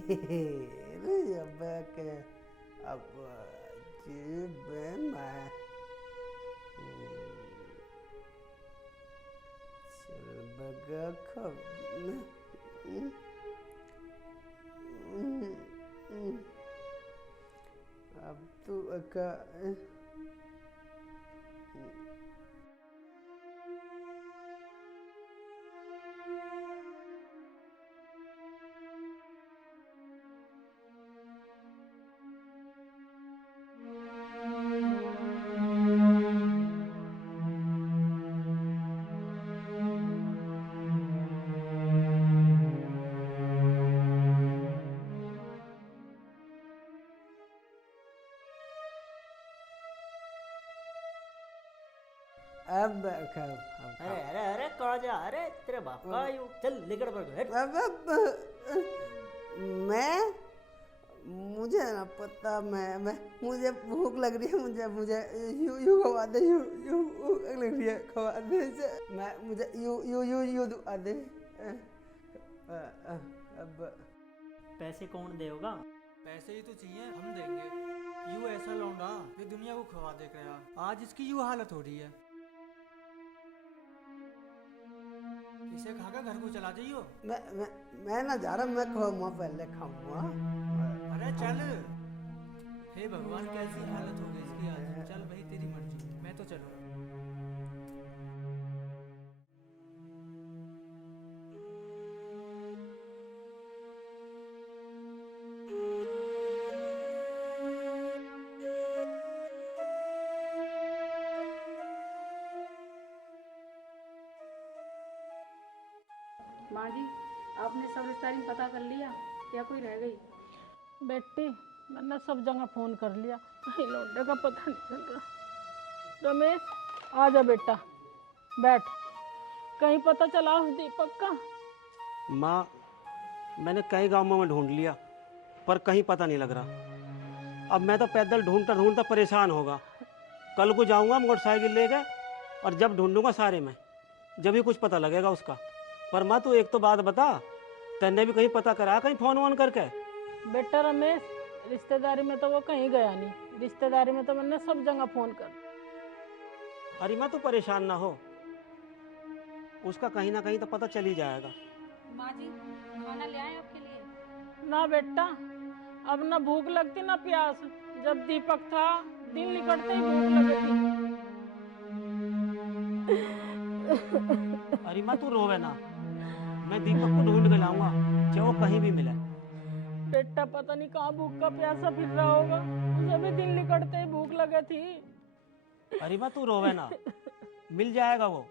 अबे के अब जीब मैं चल बगा खब अब तू का अब अरे अरे अरे कहाँ जा? अरे तेरे बाप का आयु, चल निकल पर हट। मैं मुझे ना पता मैं मुझे भूख लग रही है, मुझे मुझे यू यू खवा दे, यू यू भूख लग रही है, खवा दे मैं मुझे यू यू यू यू दुआ दे। अब पैसे कौन देगा? पैसे ही तो चाहिए, हम देंगे। यू ऐसा लौंडा ये दुनिया को खवा दे गया, आज इसकी यू हालत हो रही है। इसे खाकर घर को चला जाइयो। मैं ना जा रहा, मैं खाऊंगा, पहले खाऊंगा। अरे चल। हे भगवान, कैसी हालत हो गई इसकी आज। चल भाई, तेरी मर्जी, मैं तो चलूंगा। माँ जी, आपने सब रिश्तेदारी में पता कर लिया या कोई रह गई? बेटी, मैंने सब जगह फ़ोन कर लिया, कहीं लौंडे का पता नहीं चल रहा। रमेश, आ जा बेटा, बैठ। कहीं पता चला उस दीपक का? माँ, मैंने कई गांवों में ढूंढ लिया पर कहीं पता नहीं लग रहा। अब मैं तो पैदल ढूंढता ढूंढता परेशान होगा। कल को जाऊंगा मोटरसाइकिल लेकर और जब ढूंढूंगा सारे में, जब भी कुछ पता लगेगा उसका। पर माँ, तू एक तो बात बता, तेने भी कहीं पता करा, कहीं फ़ोन वोन करके? बेटा रमेश, रिश्तेदारी में तो वो कहीं गया नहीं। रिश्तेदारी में तो मैंने सब जगह फ़ोन कर। अरे माँ, तू परेशान ना हो, उसका कहीं ना कहीं तो पता चल ही जाएगा। माँ जी, खाना ले आए आपके लिए? ना बेटा, अब ना भूख लगती ना प्यास। जब दीपक था, दिन निकलते ही भूख लगी थी। अरे माँ, तू रोवे ना, मैं दीपक को ढूंढ के लाऊंगा, चाहे वो कहीं भी मिले। बेटा पता नहीं कहाँ भूख का प्यासा फिर रहा होगा, उसे भी दिन निकलते ही भूख लगी थी। अरे माँ, तू रोवे ना, मिल जाएगा वो।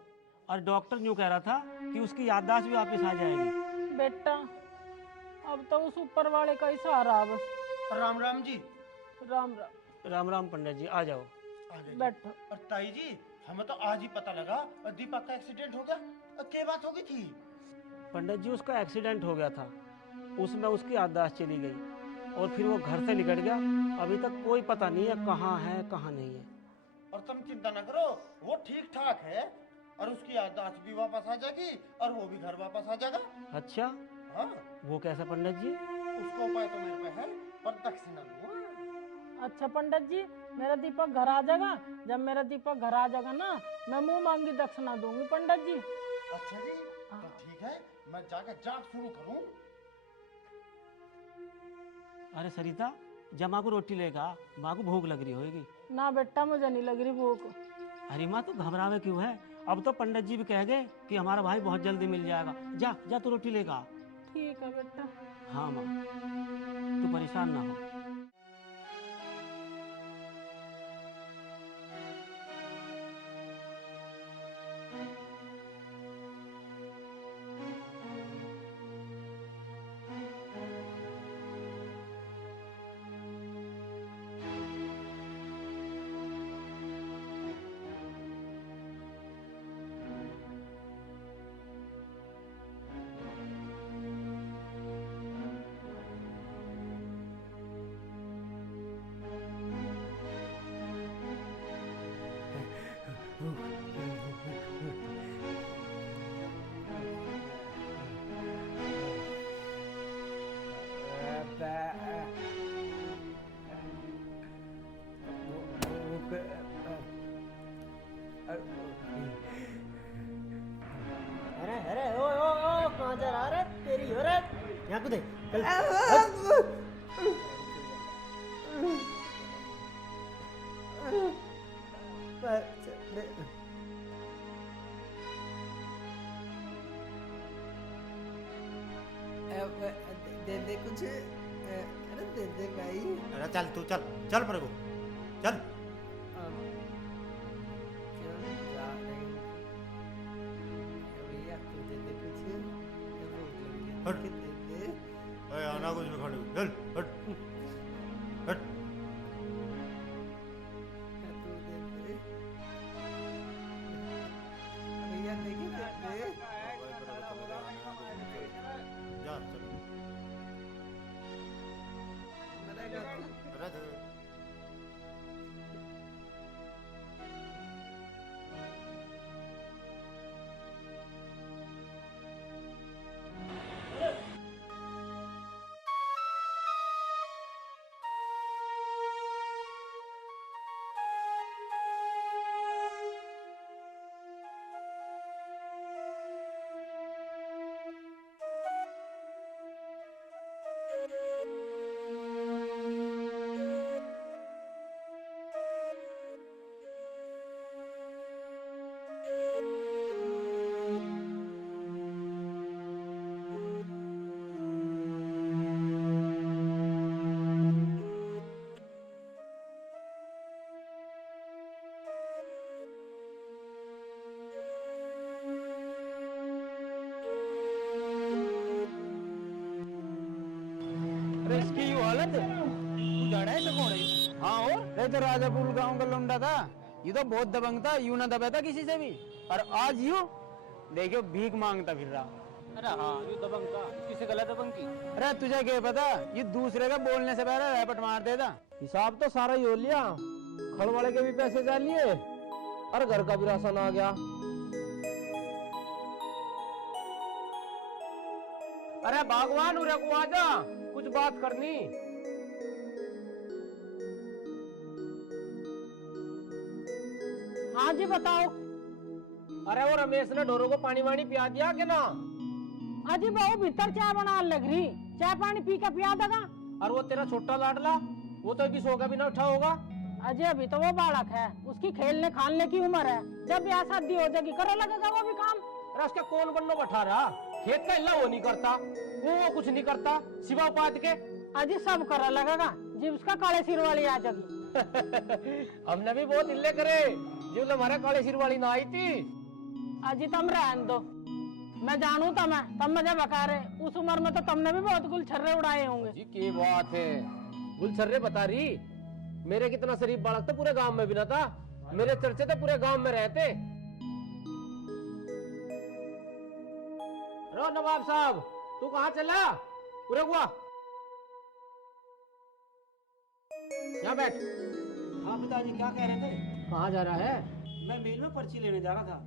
और डॉक्टर यूँ कह रहा था कि उसकी याददाश्त भी वापस आ जाएगी। बेटा, अब तो उस ऊपर वाले का ही सहारा बस। राम राम जी। राम राम। राम राम पंडित जी, आ जाओ। बैठो। और ताई जी, हमें तो आज ही पता लगा दीपक का एक्सीडेंट हो गया। क्या बात हो गई थी? पंडित जी, उसका एक्सीडेंट हो गया था, उसमें उसकी याददाश्त चली गई और फिर वो घर से निकल गया। अभी तक कोई पता नहीं है कहाँ है कहाँ नहीं है। और तुम चिंता न करो, वो ठीक ठाक है और उसकी याददाश्त भी वापस आ जाएगी और वो भी घर वापस आ जाएगा। अच्छा, हाँ। वो कैसा पंडित जी? उसको उपाय तो मेरे पे है, पर दक्षिणा दूंगा। अच्छा पंडित जी, मेरा दीपक घर आ जाएगा। जब मेरा दीपक घर आ जाएगा ना, मैं मुंह मांगी दक्षिणा दूंगी पंडित जी। अच्छा जी, तो ठीक है, मैं जाकर जांच शुरू करूं। अरे सरिता, जब माँ को रोटी लेगा, माँ को भूख लग रही होगी। ना बेटा, मुझे नहीं लग रही भूख। अरे माँ, तू घबरावे क्यों है? अब तो पंडित जी भी कह गए कि हमारा भाई बहुत जल्दी मिल जाएगा। जा जा, तू रोटी लेगा। ठीक है बेटा। हाँ माँ, तू परेशान ना हो। यहाँ कूदे चल दे दे कुछ, अरे दे दे भाई। अरे चल तू चल चल प्रभु चल। भैया तू दे दे कुछ, हट। दे दे। अरे आना कुछ भी खड़े चल हट हट। तू दे दे भैया, देखिए दे दे। जा चल। मरेगा तू। अरे चल। अरे इसकी यूं हालत, तू जाना है तो कौन है? हाँ और रे तो राजापुर गांव का लौंडा था, ये तो बहुत दबंग था, यूं ना दबा था किसी से भी। और आज यूं देखो भीख मांगता फिर रहा। अरे हाँ ये दबंग का, किसी गलत दबंग की। अरे तुझे क्या पता, ये दूसरे का बोलने से पहले रैपट मार देता। हिसाब तो सारा ही हो लिया, खड़ वाले के भी पैसे जा लिए और घर का भी राशन आ गया। अरे भगवान उरे को आजा, कुछ बात करनी। हाँ जी बताओ। अरे वो रमेश ने ढोरों को पानी वानी पिया दिया कि ना? अजी बहू भीतर चाय बना लग रही, चाय पानी पी के पिया देगा। और वो तेरा छोटा लाडला, वो तो अभी सो का भी ना उठा होगा। अजय अभी तो वो बालक है, उसकी खेलने खाने की उम्र है, जब ब्याह शादी हो जाएगी करे लगेगा वो भी काम। अरे उसका कौन बनना बैठा रहा, खेत का हिल्ला वो नहीं करता, वो कुछ नहीं करता सिवा उपात के। अजी सब करे लगेगा, जी उसका काले सिर वाली आ जाएगी। हमने भी बहुत हिल्ले करे, जो हमारे काले सिर वाली ना आई थी। अजी तुम रहन दो, मैं जानू तब मुझे बका रहे, उस उम्र में तो तुमने भी बहुत गुलछर्रे उड़ाए होंगे। जी की बात है, गुलछर्रे बता रही, मेरे कितना शरीफ बालक तो पूरे गांव में भी ना था, मेरे चर्चे तो पूरे गांव में रहते। रो नवाब साहब, तू कहाँ चला? पूरे हुआ यहाँ बैठ। हाँ पिताजी क्या कह रहे थे? कहाँ जा रहा है? मैं मिल में पर्ची लेने जा रहा था।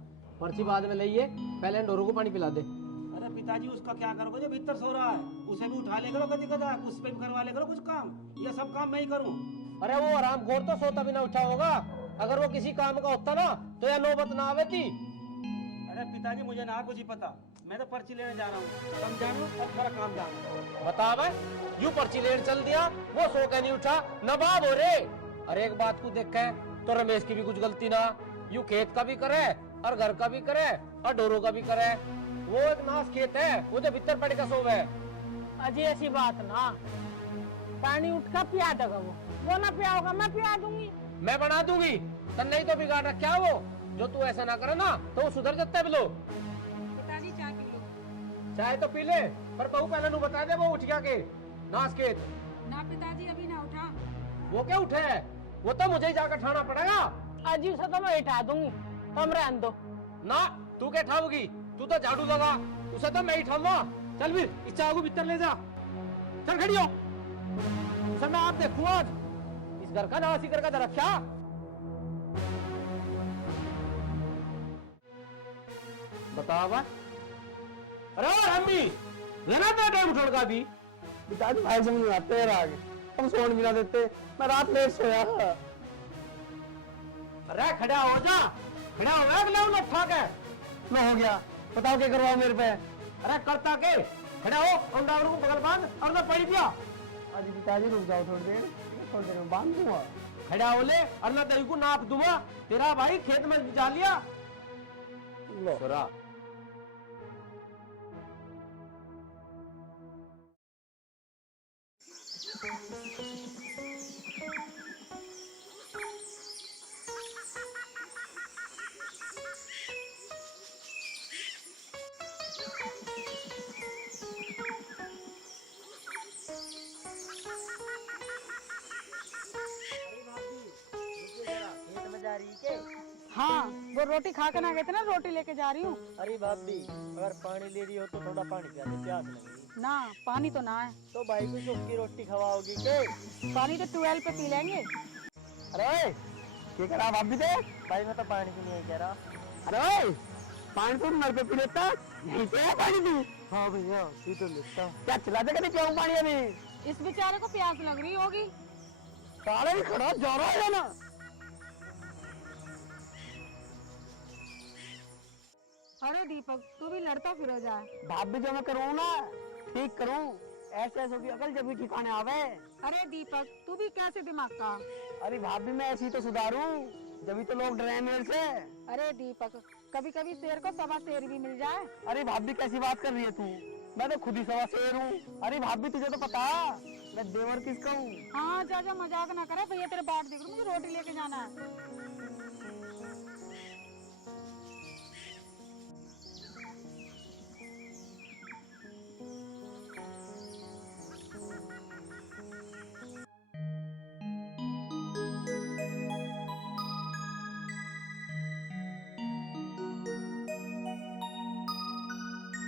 पर्ची बाद में लइए, पहले डोरों को पानी पिला दे। अरे पिताजी उसका क्या करोगे, जो भीतर सो रहा है उसे भी उठा ले करो कभी कदा, उस पे भी करवा ले करो कुछ काम, ये सब काम मैं ही करूँ। अरे वो आराम खोर तो सोता भी ना उठा होगा, अगर वो किसी काम का होता ना तो यह नौबत ना आवे थी। अरे पिताजी मुझे ना कुछ ही पता, मैं तो पर्ची लेने जा रहा हूँ, तुम जानो और मेरा काम जानो। बता भाई, यूं पर्ची लेने चल दिया, वो सो के नहीं उठा, नवाब हो रे। अरे एक बात को देख के तो रमेश की भी कुछ गलती ना, यूं खेत का भी करे और घर का भी करे और डोरों का भी करे। वो एक नाश खेत है, वो जो भीतर पड़ के सोवे। अजी ऐसी बात ना, पानी उठ कर पिया देगा वो ना पिया होगा मैं पिया दूंगी। मैं बना दूंगी, तो नहीं तो बिगाड़ रखा वो, जो तू ऐसा ना करे ना तो वो सुधर जाता है। बिलो पिताजी चाय पी लो। चाय तो पी ले, पर बहू पहले नू बता दे वो उठ गया के नाश खेत। ना पिताजी अभी ना उठा। वो क्या उठे है, वो तो मुझे ही जाकर ठाना पड़ेगा। अजी उसे तो मैं उठा दूंगी, तुम रहन दो। ना तू क्या ठाओगी, तू तो झाड़ू लगा, उसे तो मैं ही ठाऊंगा। चल भी इस चाय को भीतर ले जा, चल खड़ी हो, उसे मैं आप देखूंगा आज, इस घर का ना इसी घर का रखा। बता बा, अरे अम्मी लेना था टाइम उठने का भी। पिताजी भाई समझ में आते हैं आगे, हम सोने भी ना देते, मैं रात लेट सोया। अरे खड़ा हो जा, खड़ा हो गया, अगले उन्हें ठा के मैं हो गया, बताओ क्या करवाओ मेरे पे। अरे करता के खड़ा हो और ड्राइवर को पकड़ बांध और ना पड़ी दिया। अरे पिताजी रुक जाओ थोड़ी देर में बांध दूंगा। खड़ा हो ले और ना तेरे को नाप दूंगा। तेरा भाई खेत में जा लिया। सुरा खेत में जा रही के? हाँ, वो रोटी खा कर ना गए थे ना, रोटी लेके जा रही हूँ। अरे भाभी अगर पानी ले रही हो तो थोड़ा पानी पिला दे, प्यास लगी। ना पानी तो ना है। तो भाई को सूखी रोटी खवाओगी के? पानी तो 12 पे पी लेंगे। अरे क्या करा भाभी दे? भाई मैं तो पानी भी नहीं कह रहा। अरे पानी तो नल पे पी लेता, यहीं पे है पानी तू। हाँ भैया पी तो लेता हूँ। क्या चला दे कभी पियाऊं पानी अभी? इस बेचारे को प्यास लग रही होगी। सारे ही खड़ा जा रहा है ना। अरे दीपक, तू भी लड़ता फिर जाए। भाभी जो मैं करूँ ना ठीक करूँ, ऐसे ऐसे की अकल जब भी ठिकाने आवे। अरे दीपक, तू भी कैसे दिमाग का? अरे भाभी मैं ऐसी तो सुधारूं, जब तो लोग डरे मेरे से। अरे दीपक, कभी कभी शेर को सवा शेर भी मिल जाए। अरे भाभी कैसी बात कर रही है तू? मैं तो खुद ही सवा शेर हूँ। अरे भाभी तुझे तो पता मैं देवर किसका हूँ। हाँ जा जा, मजाक ना करे भैया, तेरे बाट देख रहा हूँ, मुझे रोटी लेके जाना है।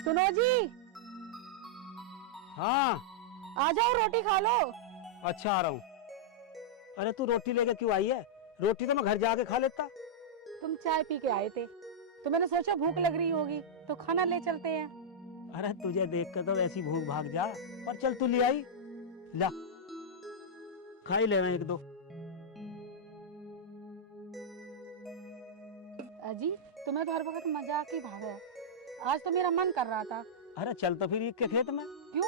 सुनो जी, हाँ आ जाओ रोटी खा लो। अच्छा आ रहा हूँ। अरे तू रोटी लेके क्यों आई है? रोटी तो मैं घर जाके खा लेता। तुम चाय पी के आए थे तो मैंने सोचा भूख लग रही होगी तो खाना ले चलते हैं। अरे तुझे देख कर तो वैसी भूख भाग जा, पर चल तू ले आई, ला खा ही ले मैं एक दो। अजी, तुम्हें तो हर वक्त मजाक ही भाग है। आज तो मेरा मन कर रहा था। अरे चल तो फिर ईद के खेत में। क्यों?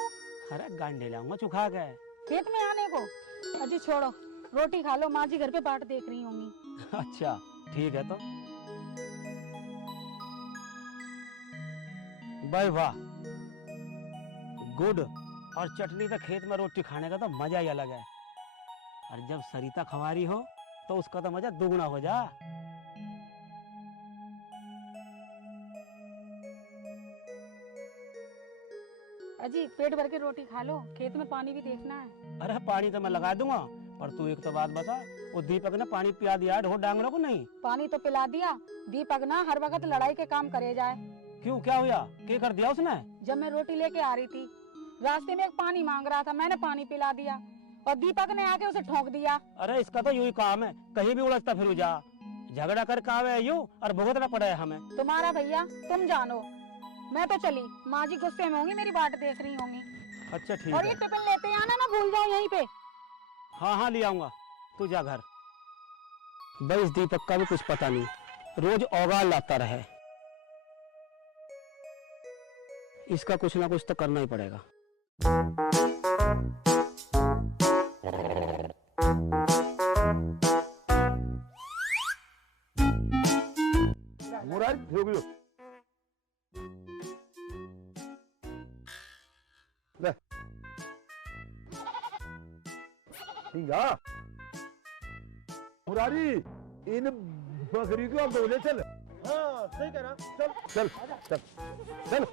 अरे गांडे लाऊंगा चुखा के। खेत में आने को? अजी छोड़ो, रोटी खा लो, माँ जी घर पे बाट देख रही होंगी। अच्छा ठीक है तो। भाई वाह, गुड। और चटनी तो खेत में रोटी खाने का तो मजा ही अलग है। और जब सरिता खवारी हो तो उसका तो मजा दुगना हो जा। अजी पेट भर के रोटी खा लो, खेत में पानी भी देखना है। अरे पानी तो मैं लगा दूंगा, पर तू एक तो बात बता, वो दीपक ने पानी पिया दिया ढोर डांगरों को नहीं? पानी तो पिला दिया। दीपक ना हर वक्त लड़ाई के काम करे जाए। क्यों, क्या हुआ? क्या कर दिया उसने? जब मैं रोटी लेके आ रही थी, रास्ते में एक पानी मांग रहा था, मैंने पानी पिला दिया और दीपक ने आके उसे ठोक दिया। अरे इसका तो यही काम है, कहीं भी उलझता फिर जा, झगड़ा करके आवे यूं और भुगतना पड़ा है हमें। तुम्हारा भैया, तुम जानो। मैं तो चली, माँ जी गुस्से में होंगी, मेरी बाट देख रही होंगी। अच्छा ठीक और है। ये टिफिन लेते आना ना, भूल जाओ यहीं पे। हाँ हाँ ले आऊंगा, तू जा घर। भाई इस दीपक का भी कुछ पता नहीं, रोज औगाल लाता रहे। इसका कुछ ना कुछ तो करना ही पड़ेगा। मुराद रुक लो। ले सिंगा मुरारी, इन बकरी को अब ले चल। हाँ सही कह रहा। चल चल चल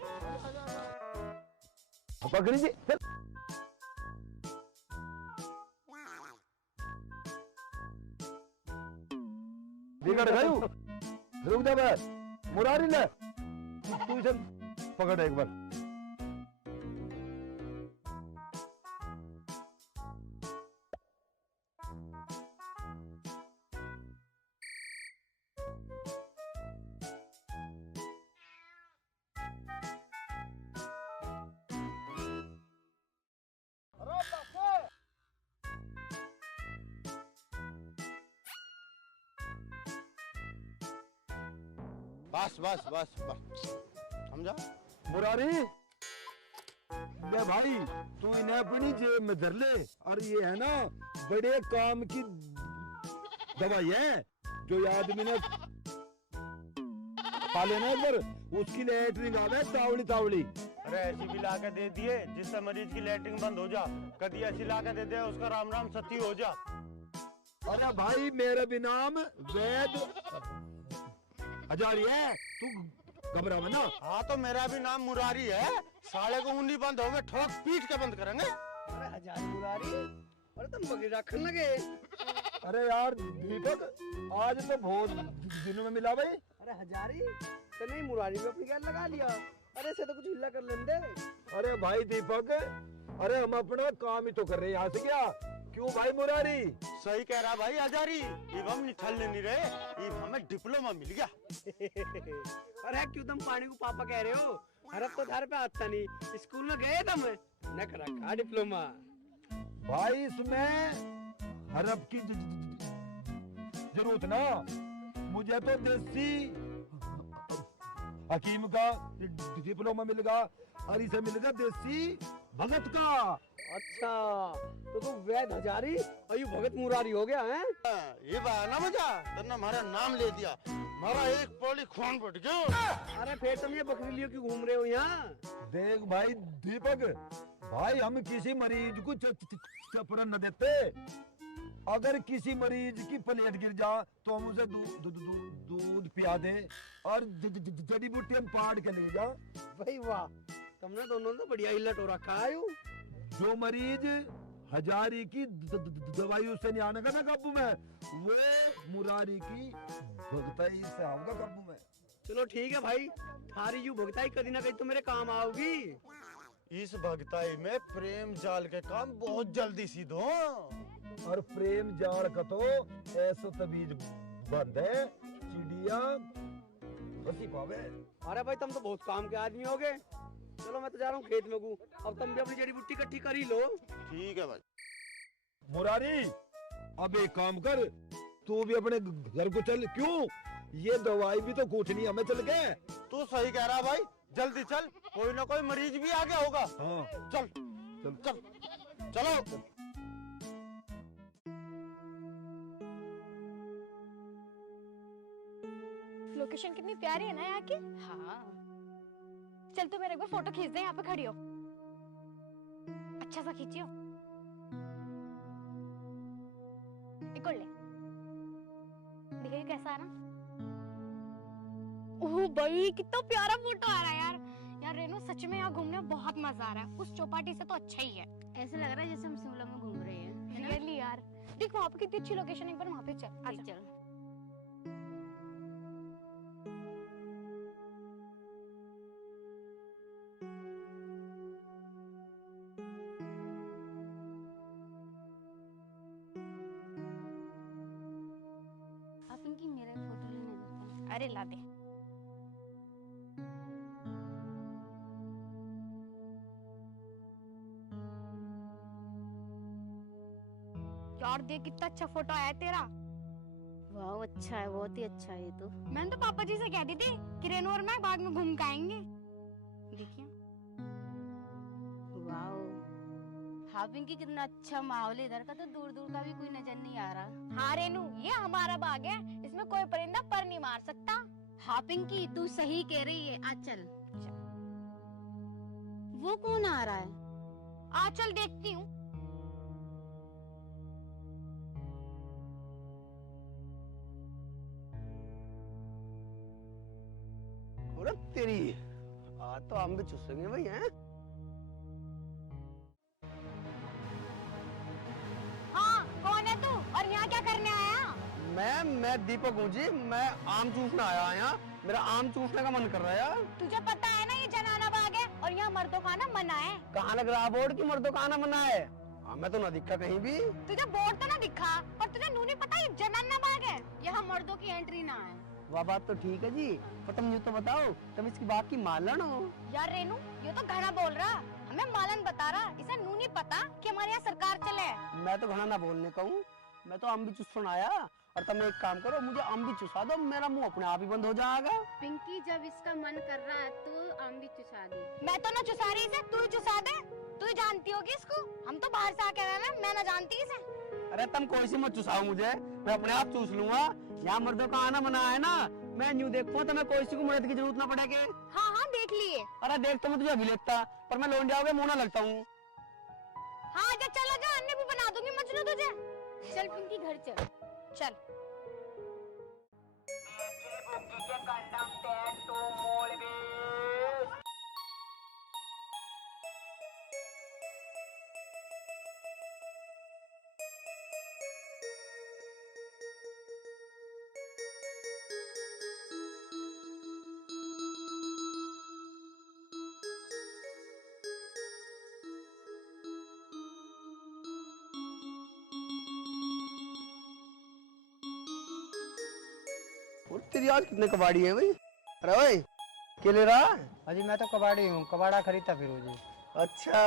बकरी जी चल। बिगड़ गयू, रुक जा बस। मुरारी ले, तू चल पकड़ एक बार। बस बस बस बस, समझा? मुरारी बे भाई तू इन्हें अपनी जेब में धर ले। और ये है ना बड़े काम की दवाई है, जो आदमी ने खा लेना एक बार उसकी लेटरिंग आवे तावड़ी तावड़ी। अरे ऐसी भी ला के दे दिए जिससे मरीज की लैट्रिन बंद हो जा। कभी ऐसी ला के दे दे उसका राम राम सती हो जा। अरे भाई मेरा भी नाम वैद हजारी है, तू घबरा मत ना। हाँ तो मेरा भी नाम मुरारी है। साले को मुंडी बंद हो गए, ठोक पीट के बंद करेंगे। अरे हजारी मुरारी, अरे तुम बकरी रखने लगे। अरे यार दीपक आज तो बहुत दिनों में मिला भाई। अरे हजारी तो नहीं, मुरारी में अपनी गैल लगा लिया। अरे से तो कुछ हिला कर लेने दे। अरे भाई दीपक, अरे हम अपना काम ही तो कर रहे हैं यहाँ से क्या, क्यों भाई मुरारी? सही कह रहा भाई हजारी, इब हम निठल नहीं रहे, इब हमें डिप्लोमा मिल गया। अरे क्यों तुम पानी को पापा कह रहे हो? हर तो थारे पे आता नहीं, स्कूल में गए तुम न कर रखा डिप्लोमा। भाई इसमें हरफ की जरूरत ना, मुझे तो देसी हकीम का डिप्लोमा मिलेगा और इसे मिलेगा देसी भगत का। अच्छा तो तुम वैद हजारी और ये भगत मुरारी हो गया है? ये बात ना मजा, तुमने हमारा नाम ले दिया, हमारा एक पौड़ी खून बढ़ गया। अरे फिर तुम ये बकरी लिए क्यों घूम रहे हो यहाँ? देख भाई दीपक, भाई हम किसी मरीज को चपरन न देते। अगर किसी मरीज की प्लेट गिर जा तो हम उसे दूध पिया दे और जड़ी बूटी हम पाड़ के ले जा। भाई वाह, तुमने दोनों तो बढ़िया हिलट हो रखा है। जो मरीज हजारी की दवाई उससे नहीं आने का ना काबू में, वो मुरारी की भगताई से आऊंगा काबू में। चलो ठीक है भाई, थारी यू भगताई कभी ना कभी तो मेरे काम आओगी। इस भगताई में प्रेम जाल के काम बहुत जल्दी सीध हो। और प्रेम जाल का तो ऐसा तबीज बंद है, चिड़िया बसी पावे। अरे भाई तुम तो बहुत काम के आदमी हो गए। चलो मैं तो जा रहा हूँ खेत में को, अब तुम भी अपनी जड़ी बूटी इकट्ठी कर ही लो। ठीक है भाई। मुरारी अब एक काम कर, तू भी अपने घर को चल। क्यों, ये दवाई भी तो कूटनी हमें चल के। तू सही कह रहा भाई, जल्दी चल, कोई ना कोई मरीज भी आ गया होगा। हाँ चल चल चल चलो। लोकेशन कितनी प्यारी है ना यहाँ की। हाँ चल तू मेरे एक बार फोटो खींच दे, यहाँ पे खड़ी हो, अच्छा सा खींचियो। एक और ले, देखिए कैसा है ना। ओह भाई कितना प्यारा फोटो आ रहा है यार। यार रेनू सच में यहाँ घूमने में बहुत मजा आ रहा है, उस चौपाटी से तो अच्छा ही है। ऐसे लग रहा है जैसे हम शिमला में घूम रहे हैं। रियली यार, देख वहाँ पे कितनी अच्छी लोकेशन है, एक बार वहाँ पे चल। आजा चल। आप इनकी मेरा फोटो लेने देते हैं। अरे ला दे। यार देख कितना अच्छा फोटो आया तेरा। वाह अच्छा है, बहुत ही अच्छा है ये तो। मैंने तो पापा जी से कह दी थी कि रेनू और मैं बाद में घूम के आएंगे। देखिए वाह, हाँ पिंकी कितना अच्छा माहौल है इधर का, तो दूर दूर का भी कोई नजर नहीं आ रहा। हाँ रेनू ये हमारा बाग है, इसमें कोई परिंदा पर नहीं मार सकता। हाँ पिंकी तू सही कह रही है। आ चल। वो कौन आ रहा है? आ चल देखती हूँ। अरे तेरी आज तो हम भी चूसेंगे भाई हैं। हाँ कौन है तू और यहाँ क्या करने आया? मैं दीपक हूँ जी, मैं आम चूसने आया यहाँ, मेरा आम चूसने का मन कर रहा है यार। तुझे पता है ना ये जनाना बाग है और यहाँ मर्दों का आना मना है। कहाँ लग रहा बोर्ड की मर्दों का आना मना है? मैं तो ना दिखा कहीं भी। तुझे बोर्ड तो ना दिखा, पर तुझे नू नहीं पता ये जनाना बाग है, यहाँ मर्दों की एंट्री ना है। वह बात तो ठीक है जी, पर तुम ये तो बताओ तुम इसकी बात की मालन हो? यार रेनू ये तो घना बोल रहा, हमें मालन बता रहा, इसे नू नहीं पता कि हमारे यहाँ सरकार चले। मैं तो घना ना बोलने का हूँ, मैं तो आम भी चूसने आया। और तुम एक काम करो, मुझे आम भी चुसा दो, मेरा मुंह अपने आप ही बंद हो जाएगा। पिंकी जब इसका मन कर रहा है तो आम भी चुसा दे। मैं तो ना चुसा रही इसे, तू ही चुसा दे। दोगे इसको? हम तो बाहर से आके रहे हैं, मैं ना जानती इसे। अरे तुम कोई सी मत चुसाओ मुझे, मैं अपने आप चूस लूंगा। यहाँ मर्दों का आना मना है ना, मैं न्यू देखूँ तो मैं कोई सी को मदद की जरूरत ना पड़ेगी। हाँ हाँ देख लिए। अरे देख तो मैं तुझे अभी लगता, पर मैं लौंड जाओगे मुंह ना लगता हूँ। हाँ जा चला जा, अन्य भी बना दूंगी मजनू तुझे। चल पिंकी घर चल। चल और तेरी आज कितने कबाड़ी है भाई? अरे भाई क्या ले रहा? अजी मैं तो कबाड़ी हूँ, कबाड़ा खरीदता फिर जी। अच्छा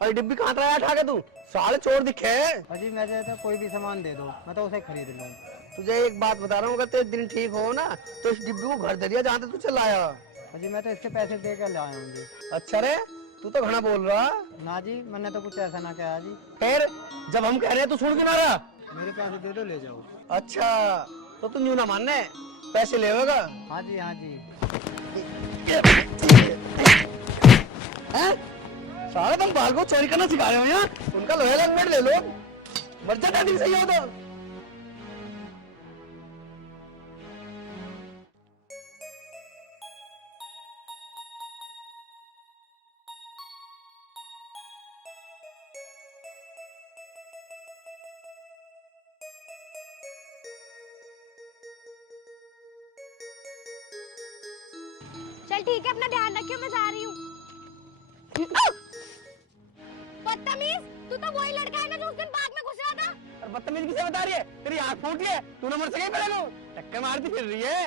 भाई डिब्बी कहाँ लाया उठा के तू? साले चोर दिखे। अजी मैं तो कोई भी सामान दे दो, मैं तो उसे खरीद लूँ। तुझे एक बात बता रहा हूँ, अगर तेरे दिन ठीक हो ना तो इस डिब्बी को घर दे दिया जहाँ तू चला आया। अजी मैं तो इसके पैसे दे कर लाया हूँ जी। अच्छा रे, तू तो घना बोल रहा। ना जी मैंने तो कुछ ऐसा ना कहा जी। फिर जब हम कह रहे हैं तो सुन के ना रहा। मेरे पैसे दे दो, ले जाओ। अच्छा तो तू न्यू ना मानने, पैसे लेगा? हाँ जी हाँ जी। हैं? सारे तुम बाल को चोरी करना सिखा रहे हो यहाँ? उनका लोहे हेलमेट ले लो, मर जा दादी सही हो तो। चल ठीक है, अपना ध्यान रखियो, मैं जा रही हूँ। बदतमीज, तू तो वही लड़का है ना जो उस दिन बाग में घुस रहा था। और बदतमीज किसे बता रही है? तेरी आँख फूट है, तू नंबर से कहीं पड़े लो, टक्कर मारती फिर रही है।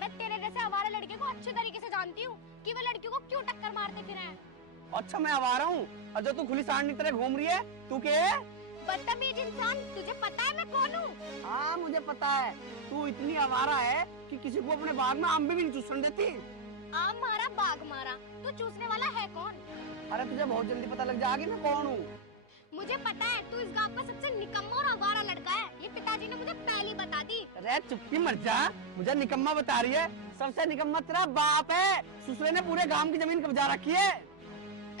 मैं तेरे जैसे हमारे लड़के को अच्छे तरीके से जानती हूँ कि वे लड़कियों को क्यों टक्कर मारते फिरे हैं। अच्छा मैं आवारा हूँ, और जो तू खुली सांड की तरह घूम रही है, तू क्या है? बदतमीज इंसान, तुझे पता है मैं कौन हूँ? हाँ मुझे पता है, तू इतनी आवारा है कि किसी को अपने बाग में आम भी नहीं चूसने देती। आम मारा बाग मारा, तू चूसने वाला है कौन? अरे तुझे बहुत जल्दी पता लग जाएगी मैं कौन हूँ। मुझे पता है, तू इस गांव का सबसे निकम्मा और आवारा लड़का है। ये पिताजी ने मुझे पहले बता दी। अरे चुप्पी मर जा, मुझे निकम्मा बता रही है? सबसे निकम्मा तेरा बाप है, ससुरे ने पूरे गांव की जमीन कब्जा रखी है।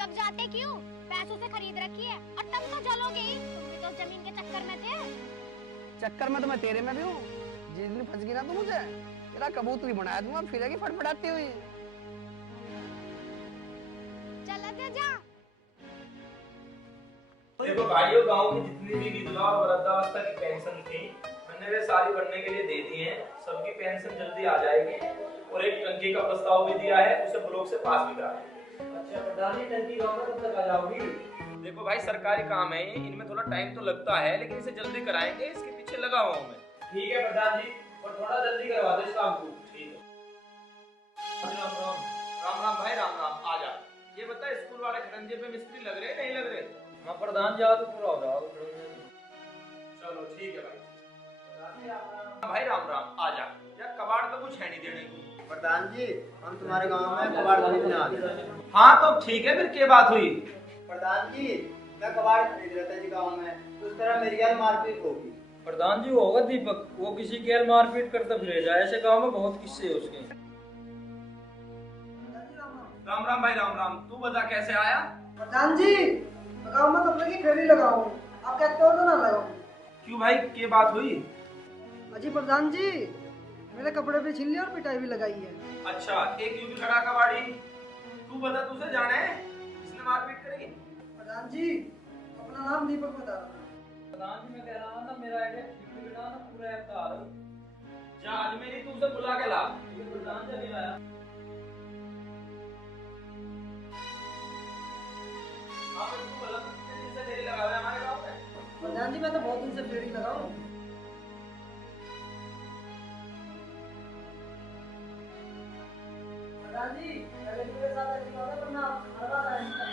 कब्जाते क्यों? पैसों से खरीद रखी है, और तुम तो जलोगे ही। तुम भी तो जमीन के चक्कर में थे। चक्कर में तो मैं तेरे में भी हूँ, जिस दिन फंस गई ना तू मुझे, तेरा कबूतरी बनाया दूंगा, फिरेगी फटफटाती हुई। चलते जा। देखो भाइयों, गांव की जितनी भी विधवा और वृद्धावस्था की पेंशन थी, मैंने वे सारी भरने के लिए दे दी हैं। सबकी पेंशन जल्दी आ जाएगी, और एक टंकी का प्रस्ताव भी दिया है, उसे ब्लॉक से पास भी करा है। अच्छा प्रधान जी, टंकी गाँव में कब तक आ जाओगी? देखो भाई, सरकारी काम है ये, इनमें थोड़ा टाइम तो लगता है, लेकिन इसे जल्दी कराएंगे, इसके पीछे लगा हुआ हूँ मैं। ठीक है प्रधान जी, और थोड़ा जल्दी करवा दो इस काम को। ठीक है। राम राम। राम राम भाई, राम राम। आ जा। ये बता, स्कूल वाले खड़ंजे पे मिस्त्री लग रहे नहीं लग रहे? हाँ प्रधान जी, आ तो पूरा हो जाओ। चलो ठीक है भाई। भाई राम राम। आ जा यार, कबाड़ तो कुछ है नहीं देने को। प्रधान जी, हम तुम्हारे गांव में कबाड़ खरीदने आ गए। हाँ तो ठीक है, फिर क्या बात हुई? प्रधान जी, मैं कबाड़ खरीद रहा था जी गांव में, उस तरह मेरी यार मारपीट होगी। प्रधान जी वो होगा दीपक, वो किसी की मारपीट करता फिरेगा, ऐसे गांव में बहुत किस्से है उसके। राम राम भाई, राम राम। तू बता कैसे आया? प्रधान जी गाँव में कपड़े की फेरी लगाऊं, आप कहते हो तो ना लगाऊं। क्यों भाई, क्या बात हुई? अजी प्रधान जी, मेरे कपड़े पे छिल्ली और पिटाई भी लगाई है। अच्छा, एक यूं भी खड़ा कबाड़ी। तू बता, तुझे जाने है किसने मारपीट करेगी? प्रधान जी अपना नाम दीपक बता रहा। प्रधान जी मैं कह रहा था, मेरा आइडिया ना पूरा ऐप का आ रहा हूँ। जा अजमेरी, तू उसे बुला के ला। प्रधान जी नहीं आया। हाँ तो तू बोला, कितने दिन से देरी लगा हुआ है हमारे गाँव में? प्रधान जी मैं तो बहुत दिन से फेरी लगाऊं। प्रधान जी पहले मेरे साथ ऐसी बात है, वरना हर बार आएंगे।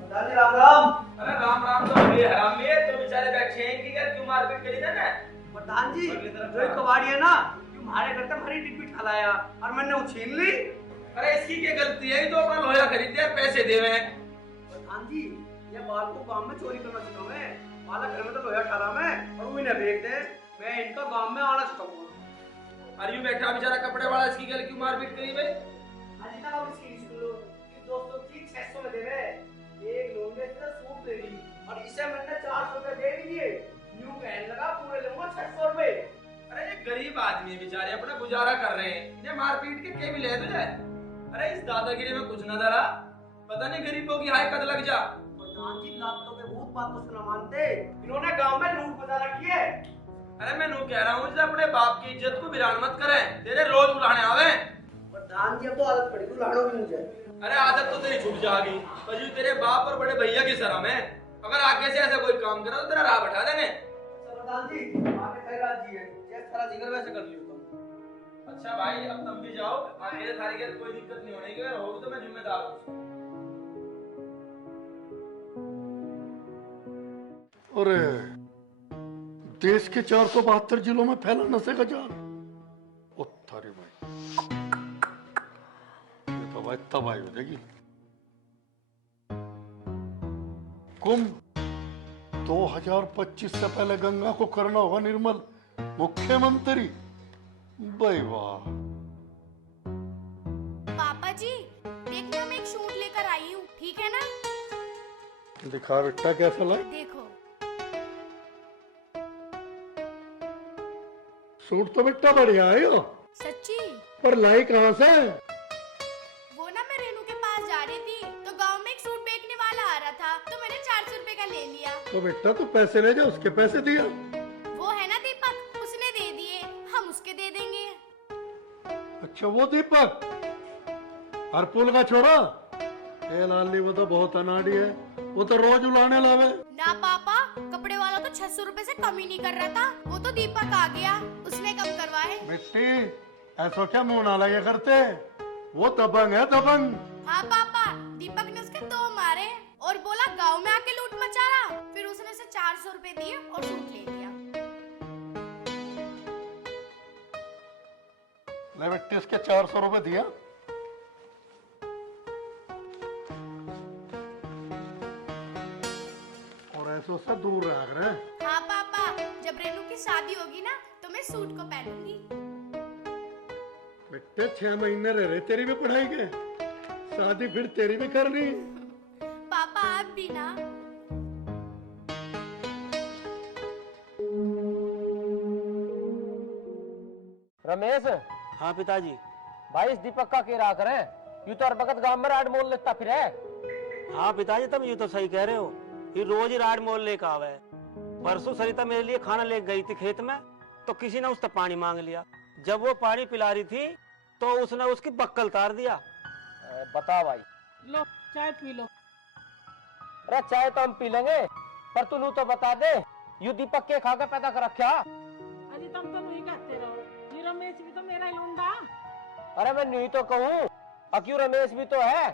प्रधान जी राम राम। अरे राम राम तो बोलिए हरामी है, तो बेचारे बैठे हैं कि यार क्यों मारपीट करी था ना? प्रधान जी, जो कबाड़ी है ना, तुम्हारे घर तक हरी डिब्बी ठालाया और मैंने वो छीन ली। अरे इसकी इसकी क्या गलती है? ये तो अपना लोया खरीदते हैं, पैसे दे रहे हैं। प्रधान जी, ये बाल को गांव में चोरी करना सिखाऊं मैं। माला घर में तो लोया ठहरा मैं और वो इन्हें बेच दे। मैं इनका गांव में आना सिखाऊंगा। अरे यूं बैठा बेचारा कपड़े वाला, इसकी गल क्यों मारपीट करी भाई? आज ना अब इसकी स्कूल की दोस्तों की 600 में दे रहे। एक लोन ने इतना सूट ले ली और इसे मैंने 400 रुपए दे भी दिए। यूं कहने लगा पूरे लूंगा 600 रुपए। अरे ये गरीब आदमी है बेचारे, अपना गुजारा कर रहे हैं, इन्हें मारपीट के क्या मिले तुझे? अरे इस दादागिरी में कुछ न धरा, पता नहीं गरीबों की हाय कद लग जा। प्रधान जी लातों के भूत बातों से न मानते। इन्होंने गांव में लूट बजा रखी है। अरे मैं नू कह रहा हूँ अपने बाप की इज्जत को वीरान मत करें, तेरे रोज बुलाने आवे। प्रधान जी अब तो आदत पड़ी बुलाने की मुझे। अरे आदत तो तेरी छूट जाएगी, पर जो तेरे बाप और बड़े भैया की शर्म है, अगर आगे से ऐसा कोई काम करा तो तेरा राह बैठा देंगे। प्रधान जी आगे खैरात जी है, जैसे सारा जिगर वैसे कर लियो तुम। अच्छा भाई अब तुम भी जाओ, आगे थारी के कोई दिक्कत नहीं होने की, अगर होगी तो मैं जिम्मेदार हूँ। अरे देश के 472 जिलों में फैला नशे का जाल। ओ थारी भाई, ये तो भाई तबाही हो जाएगी। कुंभ 2025 से पहले गंगा को करना होगा निर्मल, मुख्यमंत्री। भाई वाह। पापा जी देखना, मैं एक सूट लेकर आई हूँ, ठीक है ना? दिखा बेटा कैसा लगा। देखो सूट तो बेटा बढ़िया है यो। सच्ची? पर लाई कहाँ से? वो ना मैं रेनू के पास जा रही थी तो गांव में एक सूट बेचने वाला आ रहा था, तो मैंने 400 रुपए का ले लिया। तो बेटा तू पैसे ले जा, उसके पैसे दिया। वो है ना दीपक, उसने दे दिए, हम उसके दे देंगे। अच्छा वो दीपक, हर पुल का छोरा। ए लाली वो तो बहुत अनाड़ी है, वो तो रोज उलाने लावे। ना पापा, कपड़े वाला तो 600 रुपए से कम ही नहीं कर रहा था। वो तो दीपक आ गया, उसने कम करवाए। मिट्टी ऐसा क्या मुंह ना लगे करते, वो दबंग है दबंग। हाँ पापा, दीपक ने उसके 2 मारे और बोला गांव में आके लूट मचा रहा। फिर उसने उसे 400 रुपए दिए और सूट ले लिया। ले मिट्टी इसके 400 रुपए दिया। और ऐसे उससे दूर रहा कर। हाँ पापा, जब रेनू की शादी होगी ना तो मैं सूट को पहनूंगी। बेटे 6 महीने रह रहे तेरी भी पढ़ाई के, शादी फिर तेरी भी करनी। पापा आप भी ना। रमेश। हाँ पिताजी। भाई इस दीपक का क्या राह करे, यूं तो हर वक्त गांव में राड मोल लेता फिर है। हाँ पिताजी तुम यूँ तो सही कह रहे हो, ये रोज ही राड मोल लेकर आवे। परसों सरिता मेरे लिए खाना ले गई थी खेत में, तो किसी ने उससे पानी मांग लिया। जब वो पानी पिला रही थी तो उसने उसकी बक्कल तार दिया। बता भाई। लो चाय पी लो। अरे चाय तो हम पी लेंगे, पर तू तो बता दे, यू दीपक के खा के पैदा कर रखा। अजी तुम तो नहीं कहते रहो, ये रमेश भी तो मेरा ही लौंडा। अरे मैं नहीं तो कहूँ, अक्यू रमेश भी तो है,